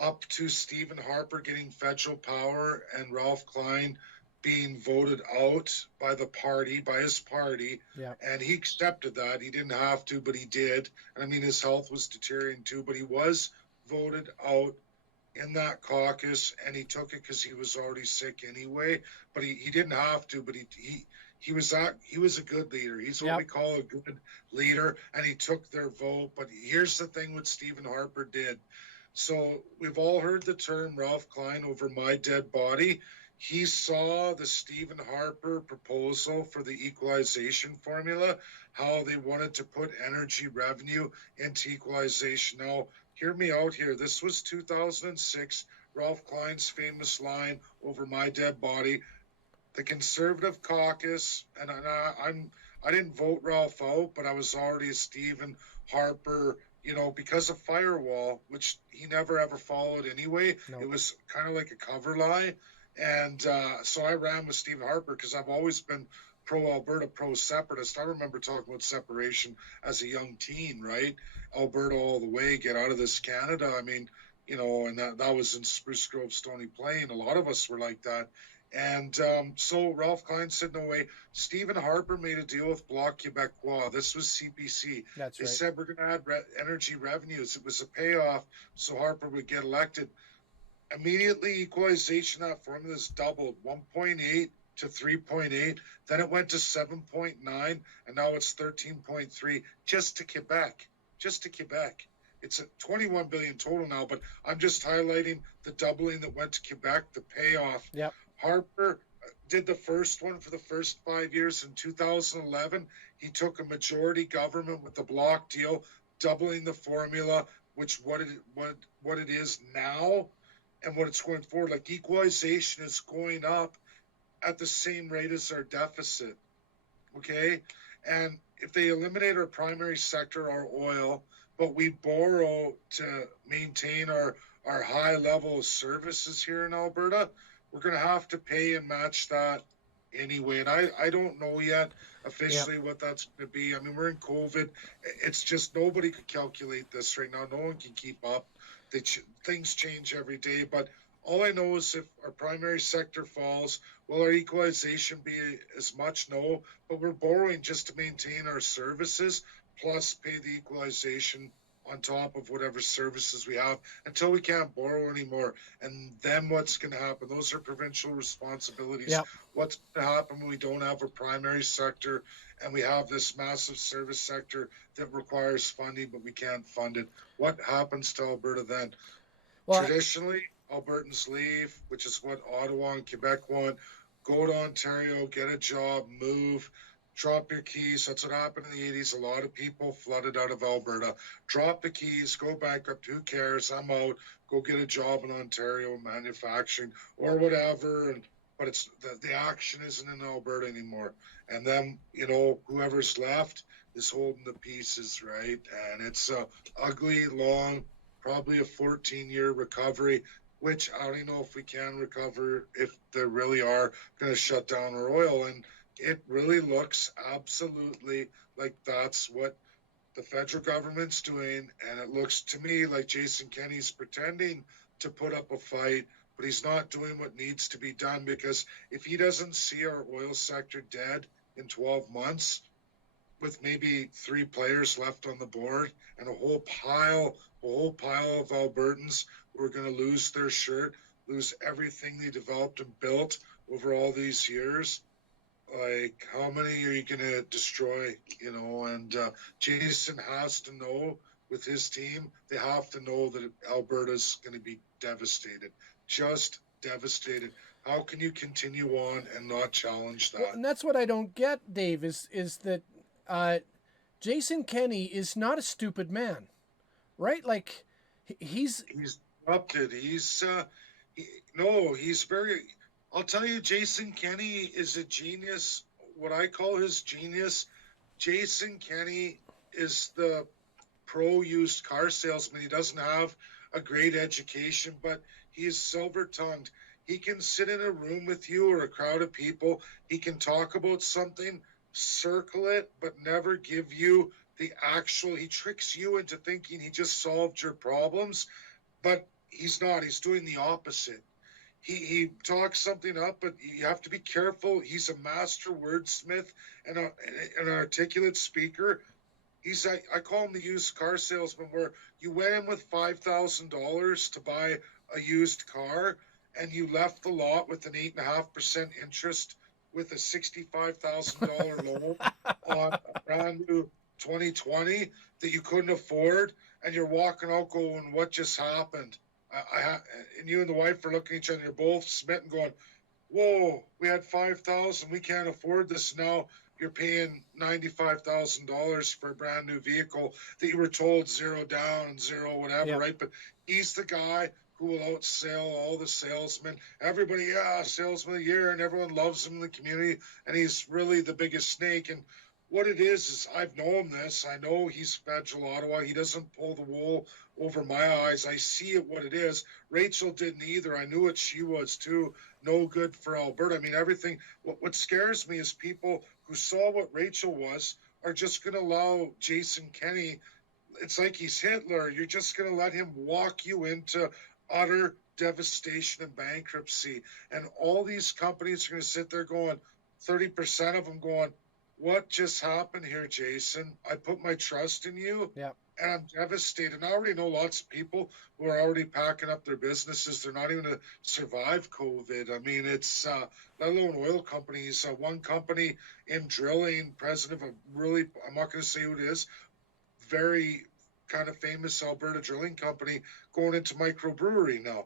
up to Stephen Harper getting federal power and Ralph Klein being voted out by his party. yeah, And he accepted that. He didn't have to, but he did. And I mean, his health was deteriorating too, but he was voted out in that caucus, and he took it because he was already sick anyway. But he didn't have to. But he was a good leader. He's what yep, we call a good leader, and he took their vote. But here's the thing: what Stephen Harper did. So we've all heard the term Ralph Klein over my dead body. He saw the Stephen Harper proposal for the equalization formula, how they wanted to put energy revenue into equalization. Now, hear me out here. This was 2006. Ralph Klein's famous line over my dead body. The Conservative caucus, and I didn't vote Ralph out, but I was already a Stephen Harper, because of Firewall, which he never ever followed anyway. no, It was kind of like a cover lie. And so I ran with Stephen Harper because I've always been pro Alberta, pro separatist. I remember talking about separation as a young teen, right? Alberta all the way, get out of this Canada. I mean, and that was in Spruce Grove, Stony Plain. A lot of us were like that. And so Ralph Klein said, no way. Stephen Harper made a deal with Bloc Québécois. This was CPC. that's They right. said, we're going to add energy revenues. It was a payoff so Harper would get elected. Immediately, equalization, that formula is doubled, 1.8 to 3.8. Then it went to 7.9, and now it's 13.3 just to Quebec. Just to Quebec. It's a 21 billion total now, but I'm just highlighting the doubling that went to Quebec, the payoff. Yep. Harper, did the first one for the first 5 years. In 2011, he took a majority government with the block deal, doubling the formula, which what it is now and what it's going forward. Like equalization is going up at the same rate as our deficit. Okay. And if they eliminate our primary sector, our oil, but we borrow to maintain our high level of services here in Alberta, we're going to have to pay and match that anyway. And I don't know yet Yeah. officially what that's going to be. I mean, we're in COVID. It's just nobody could calculate this right now. No one can keep up. Things change every day. But all I know is if our primary sector falls, will our equalization be as much? No, but we're borrowing just to maintain our services, plus pay the equalization on top of whatever services we have until we can't borrow anymore. And then what's going to happen? Those are provincial responsibilities. Yeah. What's going to happen when we don't have a primary sector and we have this massive service sector that requires funding, but we can't fund it? What happens to Alberta then? Well, Traditionally, Albertans leave, which is what Ottawa and Quebec want. Go to Ontario, get a job, move, drop your keys. That's what happened in the 80s. A lot of people flooded out of Alberta. Drop the keys, go bankrupt. Who cares? I'm out. Go get a job in Ontario, manufacturing or whatever. But it's the action isn't in Alberta anymore. And then, whoever's left is holding the pieces, right? And it's a ugly, long, probably a 14-year recovery, which I don't even know if we can recover if they really are going to shut down our oil. And it really looks absolutely like that's what the federal government's doing. And it looks to me like Jason Kenney's pretending to put up a fight, but he's not doing what needs to be done, because if he doesn't see our oil sector dead in 12 months, with maybe 3 players left on the board and a whole pile of Albertans who are going to lose their shirt, lose everything they developed and built over all these years. Like, how many are you going to destroy? And Jason has to know, with his team, they have to know that Alberta's going to be devastated, just devastated. How can you continue on and not challenge well, that? and that's what I don't get, Dave, is that Jason Kenney is not a stupid man, right? Like he's Corrupted. No, he's very. I'll tell you, Jason Kenney is a genius. What I call his genius, Jason Kenney is the pro used car salesman. He doesn't have a great education, but he is silver tongued. He can sit in a room with you or a crowd of people. He can talk about something, circle it, but never give you the actual. He tricks you into thinking he just solved your problems, but he's not. He's doing the opposite. He talks something up, but you have to be careful. He's a master wordsmith and an articulate speaker. I call him the used car salesman, where you went in with $5,000 to buy a used car and you left the lot with an 8.5% interest with a $65,000 loan on a brand new 2020 that you couldn't afford, and you're walking out going, "What just happened?" And you and the wife are looking at each other. You're both smitten, going, "Whoa, we had 5,000. We can't afford this now." You're paying $95,000 for a brand new vehicle that you were told zero down and zero whatever, yeah. right? But he's the guy who will outsell all the salesmen. Everybody, yeah, salesman of the year, and everyone loves him in the community. And he's really the biggest snake. And what it is I've known this. I know he's federal Ottawa. He doesn't pull the wool over my eyes. I see it what it is. Rachel didn't either. I knew what she was too. No good for Alberta. I mean, everything. What scares me is people who saw what Rachel was are just going to allow Jason Kenney. It's like he's Hitler. You're just going to let him walk you into utter devastation and bankruptcy. And all these companies are going to sit there going, 30% of them going, "What just happened here, Jason? I put my trust in you." Yeah. And I'm devastated. And I already know lots of people who are already packing up their businesses. They're not even going to survive COVID. I mean, it's let alone oil companies. One company in drilling, president of a really, I'm not going to say who it is, very kind of famous Alberta drilling company, going into microbrewery now.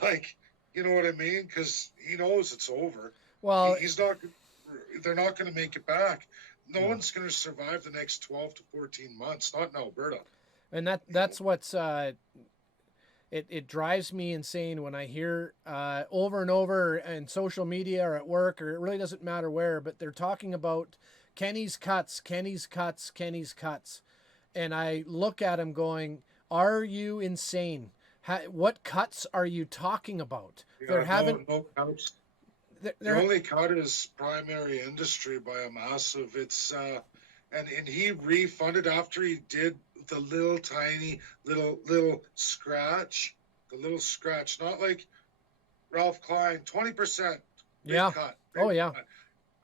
Like, you know what I mean? Because he knows it's over. Well, He's not. They're not going to make it back. No no. one's going to survive the next 12 to 14 months. Not in Alberta. And that's what's it drives me insane when I hear over and over in social media or at work, or it really doesn't matter where, but they're talking about Kenny's cuts, Kenny's cuts, Kenny's cuts. And I look at him going, are you insane? What cuts are you talking about? There Yeah, haven't, no counts. The there, only cut is primary industry by a massive. It's and he refunded after he did the little tiny little scratch, the little scratch, not like Ralph Klein, 20%, big yeah. cut, Oh, big yeah. cut.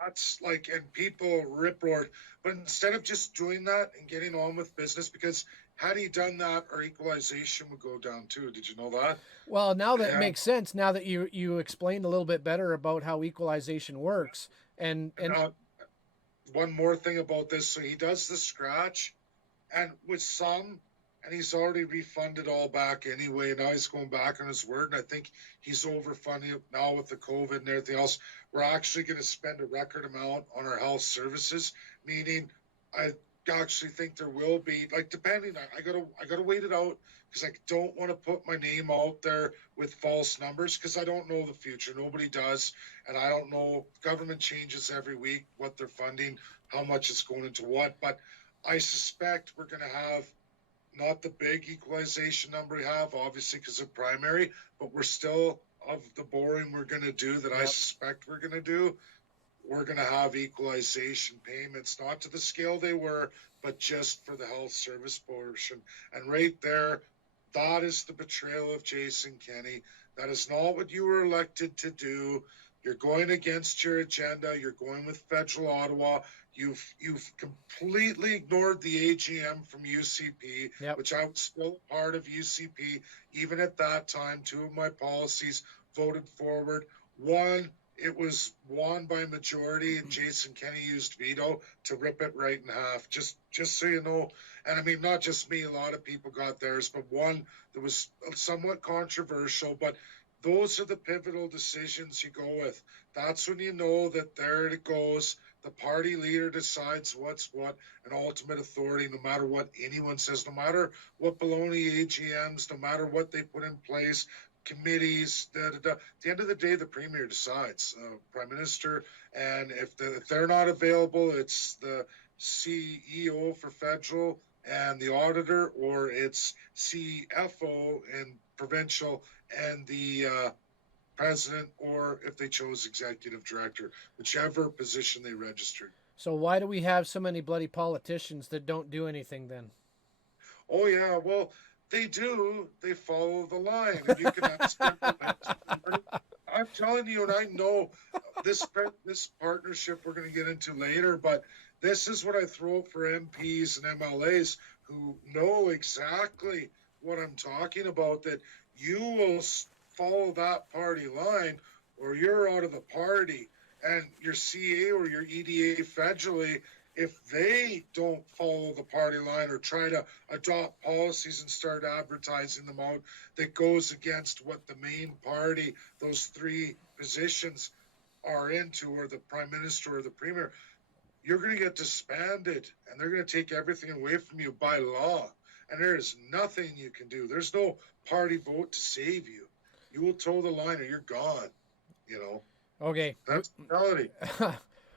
That's like, and people rip roared. But instead of just doing that and getting on with business, because had he done that, our equalization would go down too. Did you know that? Well, now that Yeah. makes sense. Now that you explained a little bit better about how equalization works, And and one more thing about this. So he does the scratch, and with some, and he's already refunded all back anyway. Now he's going back on his word, and I think he's overfunding it now with the COVID and everything else. We're actually going to spend a record amount on our health services, meaning I actually think there will be, like, depending. I gotta wait it out because I don't want to put my name out there with false numbers because I don't know the future. Nobody does, and I don't know. Government changes every week what they're funding, how much it's going into what, but I suspect we're going to have not the big equalization number we have, obviously, because of primary, but we're still of the boring we're going to do that I yep, suspect we're going to do. We're going to have equalization payments, not to the scale they were, but just for the health service portion. And right there, that is the betrayal of Jason Kenney. That is not what you were elected to do. You're going against your agenda. You're going with federal Ottawa. You've completely ignored the AGM from UCP, yep. which I was still part of UCP. Even at that time, two of my policies voted forward. One, it was won by majority, and Jason Kenney used veto to rip it right in half. Just so you know, and I mean not just me. A lot of people got theirs, but one that was somewhat controversial. But those are the pivotal decisions you go with. That's when you know that there it goes. The party leader decides what's what, an ultimate authority, no matter what anyone says, no matter what baloney AGMs, no matter what they put in place, committees. At the end of the day, the premier decides, prime minister, and if they're not available, it's the CEO for federal and the auditor, or it's CFO and provincial and the president, or if they chose executive director, whichever position they registered. So why do we have so many bloody politicians that don't do anything then? Oh yeah, well they do. They follow the line, and you can ask them. I'm telling you, and I know this partnership we're going to get into later, but this is what I throw out for MPs and MLAs who know exactly what I'm talking about. That you will follow that party line, or you're out of the party, and your CA or your EDA federally, if they don't follow the party line or try to adopt policies and start advertising them out that goes against what the main party, those three positions are into, or the prime minister or the premier, you're going to get disbanded, and they're going to take everything away from you by law. And there is nothing you can do. There's no party vote to save you. You will toe the line or you're gone. You know, Okay. that's the reality.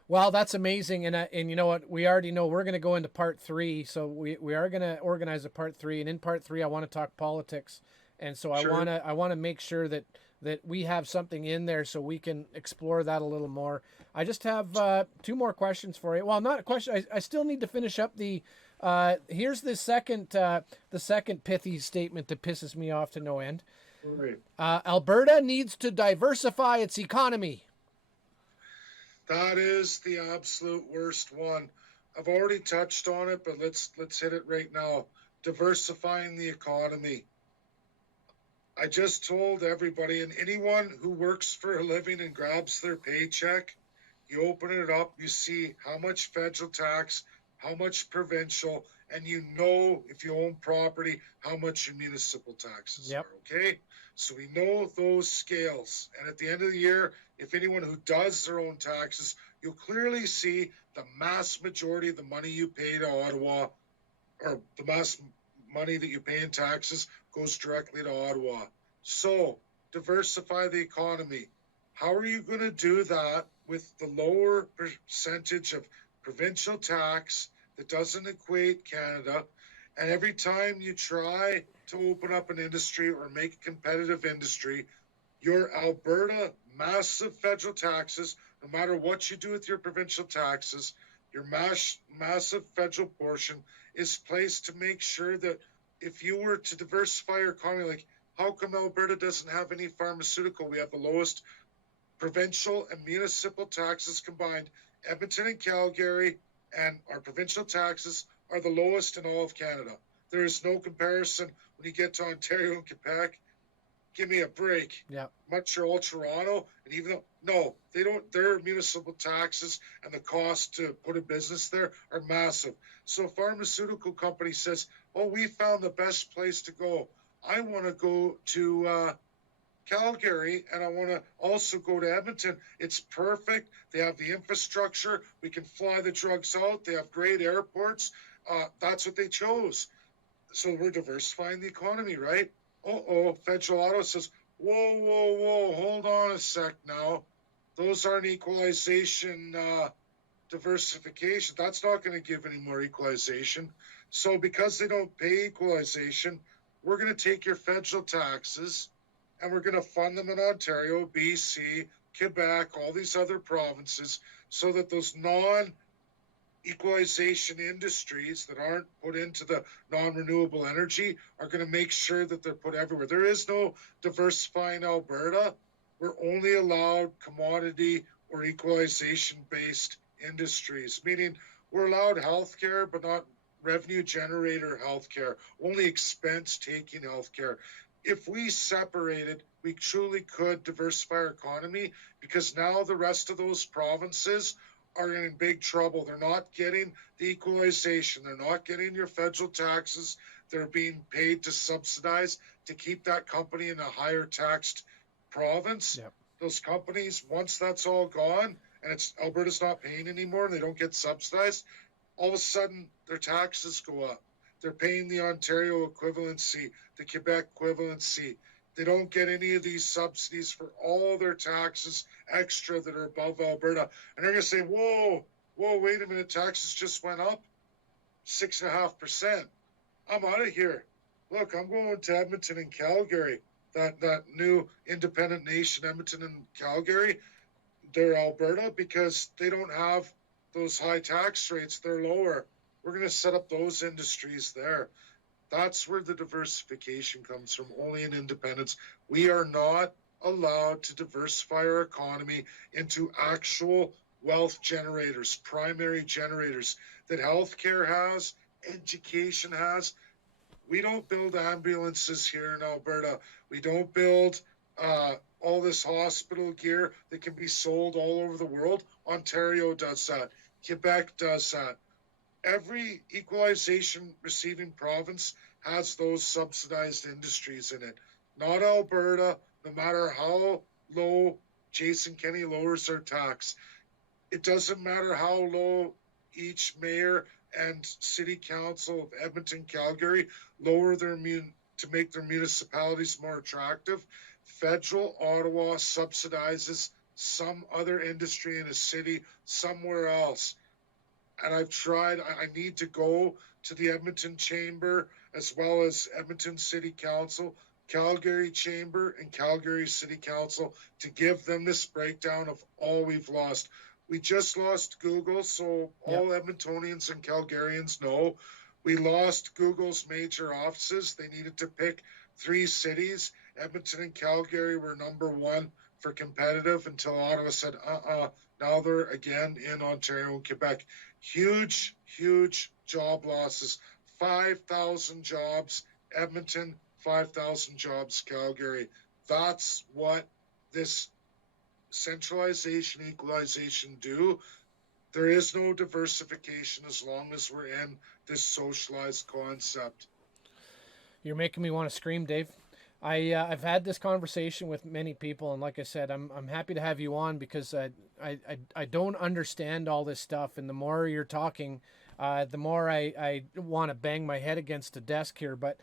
Well, that's amazing, and you know what? We already know we're going to go into part three, so we are going to organize a part three, and in part three, I want to talk politics, and so Sure. I want to make sure that we have something in there so we can explore that a little more. I just have two more questions for you. Well, not a question. I still need to finish up the. Here's the second pithy statement that pisses me off to no end. Right. Alberta needs to diversify its economy. That is the absolute worst one. I've already touched on it, but let's hit it right now. Diversifying the economy. I just told everybody, and anyone who works for a living and grabs their paycheck, you open it up, you see how much federal tax, how much provincial, and you know, if you own property, how much your municipal taxes Yep. are, okay? So we know those scales. And at the end of the year, if anyone who does their own taxes, you'll clearly see the mass majority of the money you pay to Ottawa, or the mass money that you pay in taxes, goes directly to Ottawa. So diversify the economy. How are you going to do that with the lower percentage of provincial tax that doesn't equate Canada? And every time you try to open up an industry or make a competitive industry, your Alberta massive federal taxes, no matter what you do with your provincial taxes, your massive federal portion is placed to make sure that if you were to diversify your economy, like how come Alberta doesn't have any pharmaceutical? We have the lowest provincial and municipal taxes combined. Edmonton and Calgary, and our provincial taxes are the lowest in all of Canada. There is no comparison when you get to Ontario and Quebec. Give me a break. Yeah. Montreal, Toronto, and even though, no, they don't, their municipal taxes and the cost to put a business there are massive. So a pharmaceutical company says, oh, we found the best place to go. I want to go to Calgary, and I want to also go to Edmonton. It's perfect. They have the infrastructure. We can fly the drugs out. They have great airports. That's what they chose. So we're diversifying the economy, right? Federal Auto says, whoa, hold on a sec now. Those aren't equalization diversification. That's not going to give any more equalization. So because they don't pay equalization, we're going to take your federal taxes and we're going to fund them in Ontario, BC, Quebec, all these other provinces, so that those equalization industries that aren't put into the non-renewable energy are going to make sure that they're put everywhere. There is no diversifying Alberta. We're only allowed commodity or equalization-based industries, meaning we're allowed healthcare, but not revenue generator healthcare, only expense-taking healthcare. If we separated, we truly could diversify our economy, because now the rest of those provinces are in big trouble. They're not getting the equalization. They're not getting your federal taxes. They're being paid to subsidize to keep that company in a higher taxed province. Yep. Those companies, once that's all gone and it's Alberta's not paying anymore and they don't get subsidized, all of a sudden their taxes go up. They're paying the Ontario equivalency, the Quebec equivalency. They don't get any of these subsidies for all their taxes extra that are above Alberta. And they're going to say, whoa, wait a minute, taxes just went up 6.5%. I'm out of here. Look, I'm going to Edmonton and Calgary, that new independent nation, Edmonton and Calgary. They're Alberta because they don't have those high tax rates. They're lower. We're going to set up those industries there. That's where the diversification comes from, only in independence. We are not allowed to diversify our economy into actual wealth generators, primary generators that healthcare has, education has. We don't build ambulances here in Alberta. We don't build all this hospital gear that can be sold all over the world. Ontario does that. Quebec does that. Every equalization receiving province has those subsidized industries in it. Not Alberta, no matter how low Jason Kenney lowers their tax. It doesn't matter how low each mayor and city council of Edmonton, Calgary lower their to make their municipalities more attractive. Federal Ottawa subsidizes some other industry in a city somewhere else. And I've tried, I need to go to the Edmonton Chamber as well as Edmonton City Council, Calgary Chamber, and Calgary City Council to give them this breakdown of all we've lost. We just lost Google, so all Edmontonians and Calgarians know we lost Google's major offices. They needed to pick 3 cities. Edmonton and Calgary were number 1 for competitive until Ottawa said, now they're again in Ontario and Quebec. Huge job losses. 5,000 jobs, Edmonton, 5,000 jobs, Calgary. That's what this centralization, equalization do. There is no diversification as long as we're in this socialized concept. You're making me want to scream, Dave. I've had this conversation with many people, and like I said, I'm happy to have you on because I don't understand all this stuff, and the more you're talking, the more I want to bang my head against a desk here. But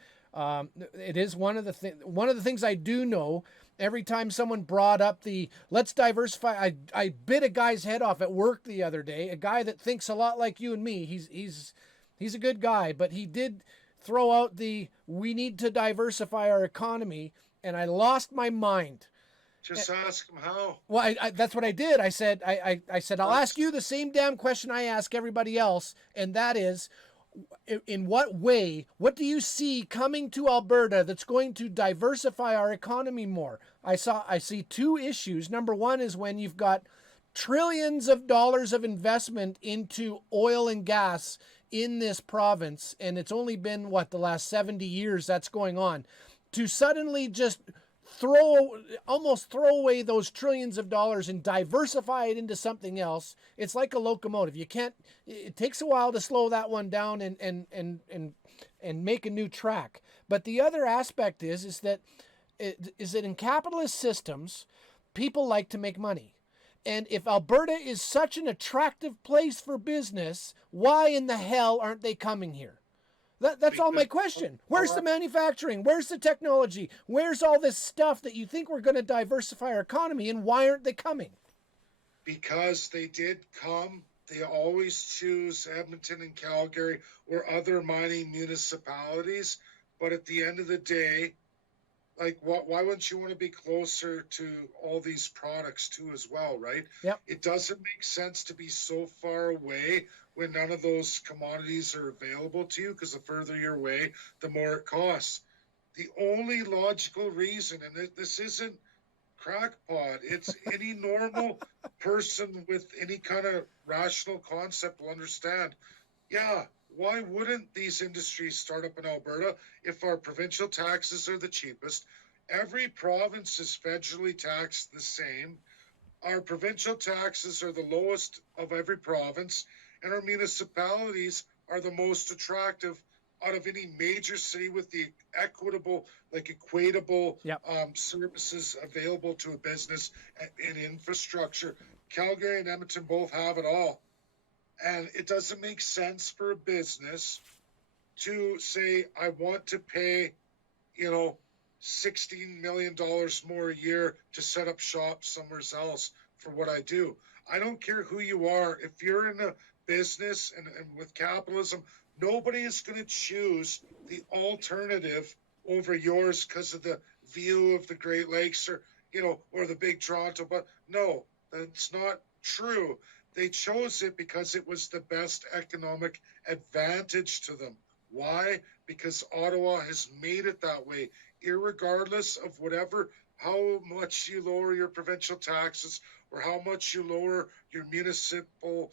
it is one of the things I do know. Every time someone brought up the let's diversify, I bit a guy's head off at work the other day. A guy that thinks a lot like you and me. He's a good guy, but he did throw out the we need to diversify our economy, and I lost my mind. Just ask him how. Well, that's what I did. I said I'll ask you the same damn question I ask everybody else, and that is, in what way, what do you see coming to Alberta that's going to diversify our economy more? I see two issues. Number one is when you've got trillions of dollars of investment into oil and gas in this province, and it's only been the last 70 years that's going on, to suddenly just almost throw away those trillions of dollars and diversify it into something else. It's like a locomotive. It takes a while to slow that one down and make a new track. But the other aspect is that in capitalist systems, people like to make money. And if Alberta is such an attractive place for business, why in the hell aren't they coming here? That's all my question. Where's the manufacturing? Where's the technology? Where's all this stuff that you think we're going to diversify our economy, and why aren't they coming? Because they did come. They always choose Edmonton and Calgary or other mining municipalities. But at the end of the day, why wouldn't you want to be closer to all these products too as well, right? Yep. It doesn't make sense to be so far away when none of those commodities are available to you, because the further you're away, the more it costs. The only logical reason, and this isn't crackpot, it's any normal person with any kind of rational concept will understand. Yeah, why wouldn't these industries start up in Alberta if our provincial taxes are the cheapest? Every province is federally taxed the same. Our provincial taxes are the lowest of every province, and our municipalities are the most attractive out of any major city with the equitable services available to a business and infrastructure. Calgary and Edmonton both have it all. And it doesn't make sense for a business to say, I want to pay, $16 million more a year to set up shop somewhere else for what I do. I don't care who you are. If you're in a business and with capitalism, nobody is going to choose the alternative over yours because of the view of the Great Lakes or the big Toronto. But no, that's not true. They chose it because it was the best economic advantage to them. Why? Because Ottawa has made it that way, irregardless of how much you lower your provincial taxes or how much you lower your municipal,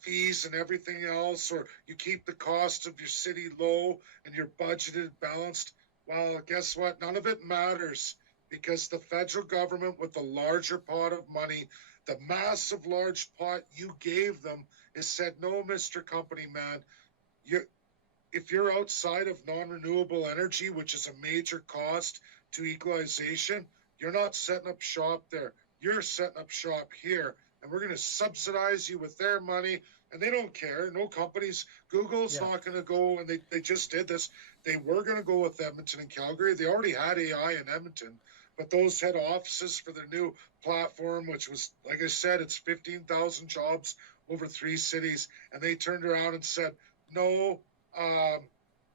fees and everything else, or you keep the cost of your city low and you're budgeted balanced. Well, guess what? None of it matters because the federal government with the larger pot of money, the massive large pot you gave them, has said, no, Mr. Company Man, if you're outside of non-renewable energy, which is a major cost to equalization, you're not setting up shop there. You're setting up shop here, and we're going to subsidize you with their money, and they don't care. No companies. Google's not going to go, and they just did this. They were going to go with Edmonton and Calgary. They already had AI in Edmonton, but those head offices for their new platform, which was, like I said, it's 15,000 jobs over 3 cities, and they turned around and said, no,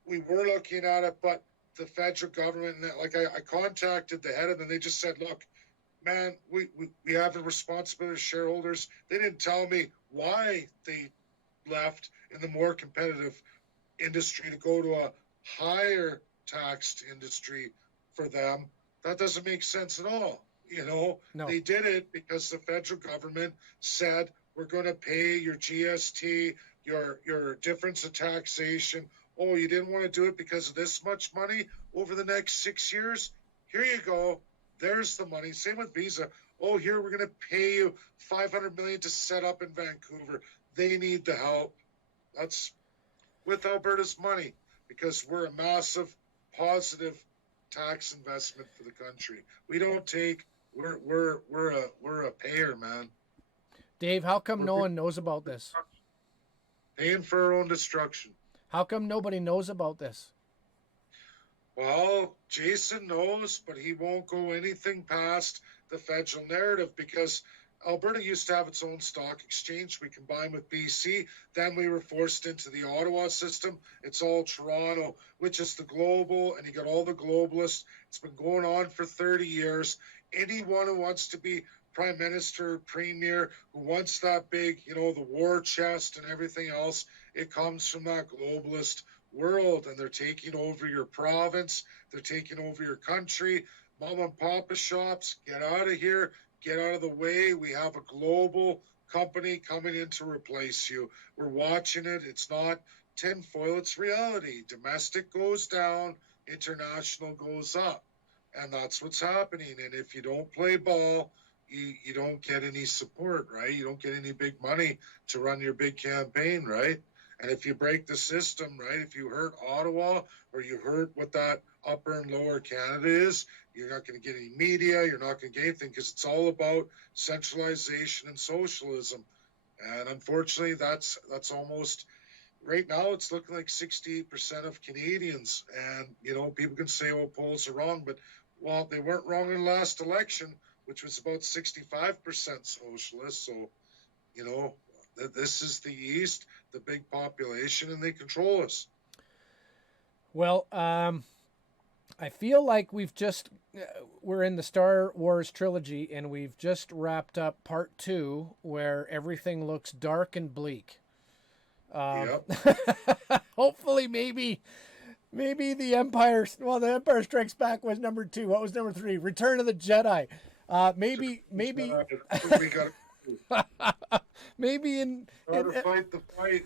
we were looking at it, but the federal government, and I contacted the head of them, they just said, look, man, we have a responsibility as shareholders. They didn't tell me why they left in the more competitive industry to go to a higher taxed industry for them. That doesn't make sense at all. No. They did it because the federal government said, we're going to pay your GST, your difference of taxation. Oh, you didn't want to do it because of this much money over the next 6 years? Here you go. There's the money. Same with Visa. oh, here, we're going to pay you 500 million to set up in Vancouver. They need the help. That's with Alberta's money, because we're a massive positive tax investment for the country. We don't take, we're a payer, man. Dave, how come We're no one knows about this? paying for our own destruction. How come nobody knows about this? Well, Jason knows, but he won't go anything past the federal narrative, because Alberta used to have its own stock exchange. We combined with BC. Then we were forced into the Ottawa system. It's all Toronto, which is the global, and you got all the globalists. It's been going on for 30 years. Anyone who wants to be prime minister, premier, who wants that big, the war chest and everything else, it comes from that globalist world, and they're taking over your province. They're taking over your country. Mom and papa shops, get out of here. Get out of the way. We have a global company coming in to replace you. We're watching it. It's not tinfoil, it's reality. Domestic goes down, international goes up. And that's what's happening. And if you don't play ball, you don't get any support, right? You don't get any big money to run your big campaign, right? And if you break the system, right, if you hurt Ottawa or you hurt what that upper and lower Canada is, you're not going to get any media, you're not going to get anything, because it's all about centralization and socialism. And unfortunately, that's almost, right now, it's looking like 68% of Canadians. And, people can say, well, polls are wrong, but, well, they weren't wrong in the last election, which was about 65% socialist. So, this is the East, the big population, and they control us. Well, I feel like we're in the Star Wars trilogy, and we've just wrapped up part 2, where everything looks dark and bleak. Yep. Hopefully, maybe the Empire Strikes Back was number 2. What was number 3? Return of the Jedi. Maybe we got maybe in fight the fight.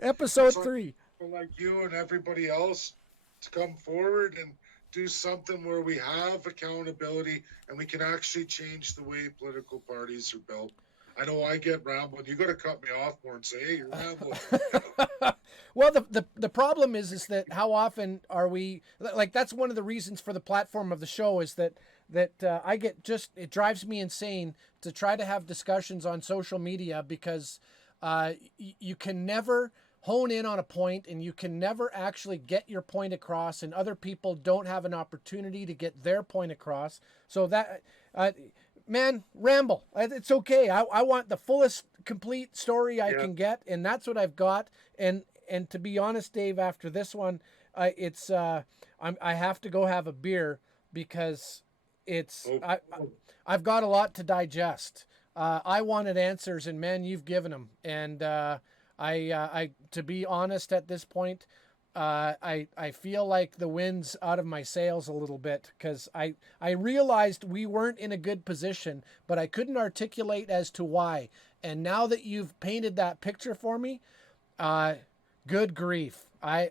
episode 3. People like you and everybody else to come forward and do something where we have accountability and we can actually change the way political parties are built. I know I get rambling. You got to cut me off more and say, "Hey, you're rambling." Well, the problem is that how often are we, like, that's one of the reasons for the platform of the show, is that I get it drives me insane to try to have discussions on social media, because you can never hone in on a point, and you can never actually get your point across, and other people don't have an opportunity to get their point across. So that, man, ramble. It's okay. I want the fullest, complete story I can get, and that's what I've got. And to be honest, Dave, after this one, I have to go have a beer, because I've got a lot to digest. I wanted answers, and man, you've given them. And I to be honest, at this point, I feel like the wind's out of my sails a little bit, because I realized we weren't in a good position, but I couldn't articulate as to why. And now that you've painted that picture for me, good grief. Man.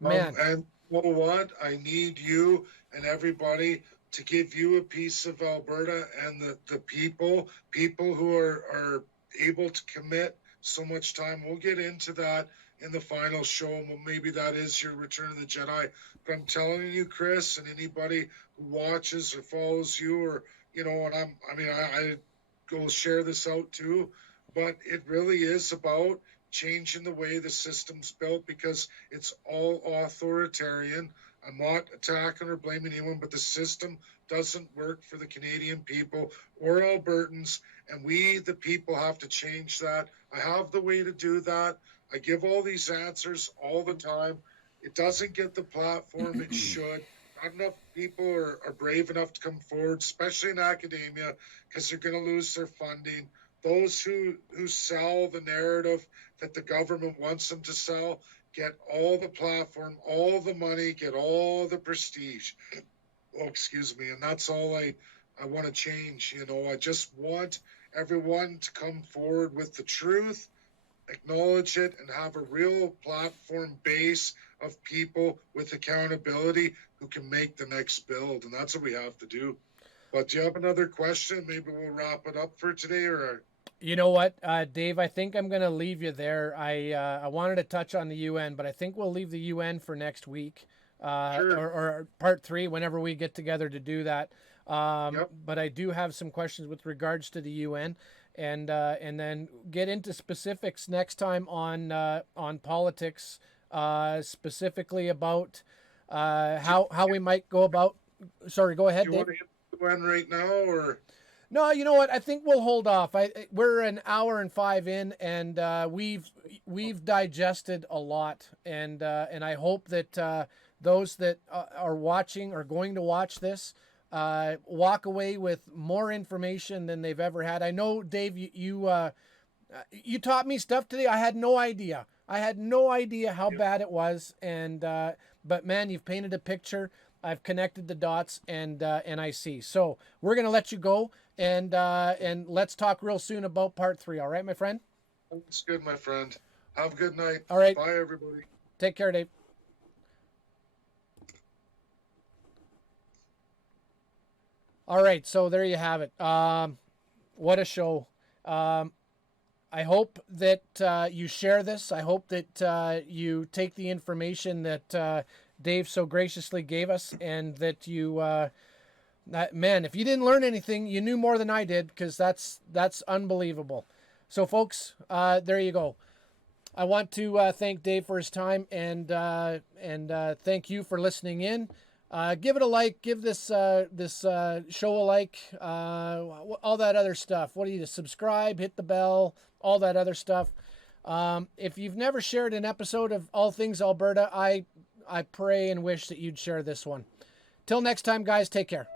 And you know what? I need you and everybody to give you a piece of Alberta, and the people who are able to commit so much time. We'll get into that in the final show. Well, maybe that is your Return of the Jedi. But I'm telling you, Chris, and anybody who watches or follows you, or, and I go share this out too, but it really is about changing the way the system's built, because it's all authoritarian. I'm not attacking or blaming anyone, but the system doesn't work for the Canadian people or Albertans, and we, the people, have to change that. I have the way to do that. I give all these answers all the time. It doesn't get the platform it should. Not enough people are brave enough to come forward, especially in academia, because they're going to lose their funding. Those who sell the narrative that the government wants them to sell get all the platform, all the money, get all the prestige. Oh, excuse me. And that's all I want to change. I just want everyone to come forward with the truth, acknowledge it, and have a real platform base of people with accountability who can make the next build. And that's what we have to do. But do you have another question? Maybe we'll wrap it up for today, or You know what, Dave? I think I'm going to leave you there. I wanted to touch on the UN, but I think we'll leave the UN for next week, sure. or part three whenever we get together to do that. Yep. But I do have some questions with regards to the UN, and then get into specifics next time on politics, specifically about how we might go about. Sorry, go Do ahead, you Dave. want to hit the one right now, or No, you know what? I think we'll hold off. We're an hour and five in, and we've digested a lot, and I hope that those that are watching are going to watch this walk away with more information than they've ever had. I know, Dave, you taught me stuff today. I had no idea. I had no idea how bad it was, and but man, you've painted a picture. I've connected the dots, and I see. So we're gonna let you go, and let's talk real soon about part three. All right, my friend. that's good, my friend. Have a good night. All right. Bye, everybody. Take care, Dave. All right, so there you have it. What a show. I hope that you share this. I hope that you take the information that Dave so graciously gave us, and that you, man, if you didn't learn anything, you knew more than I did, because that's unbelievable. So, folks, there you go. I want to thank Dave for his time, and thank you for listening in. Give it a like. Give this show a like. All that other stuff. What do you subscribe? Hit the bell. All that other stuff. If you've never shared an episode of All Things Alberta, I pray and wish that you'd share this one. Till next time, guys. Take care.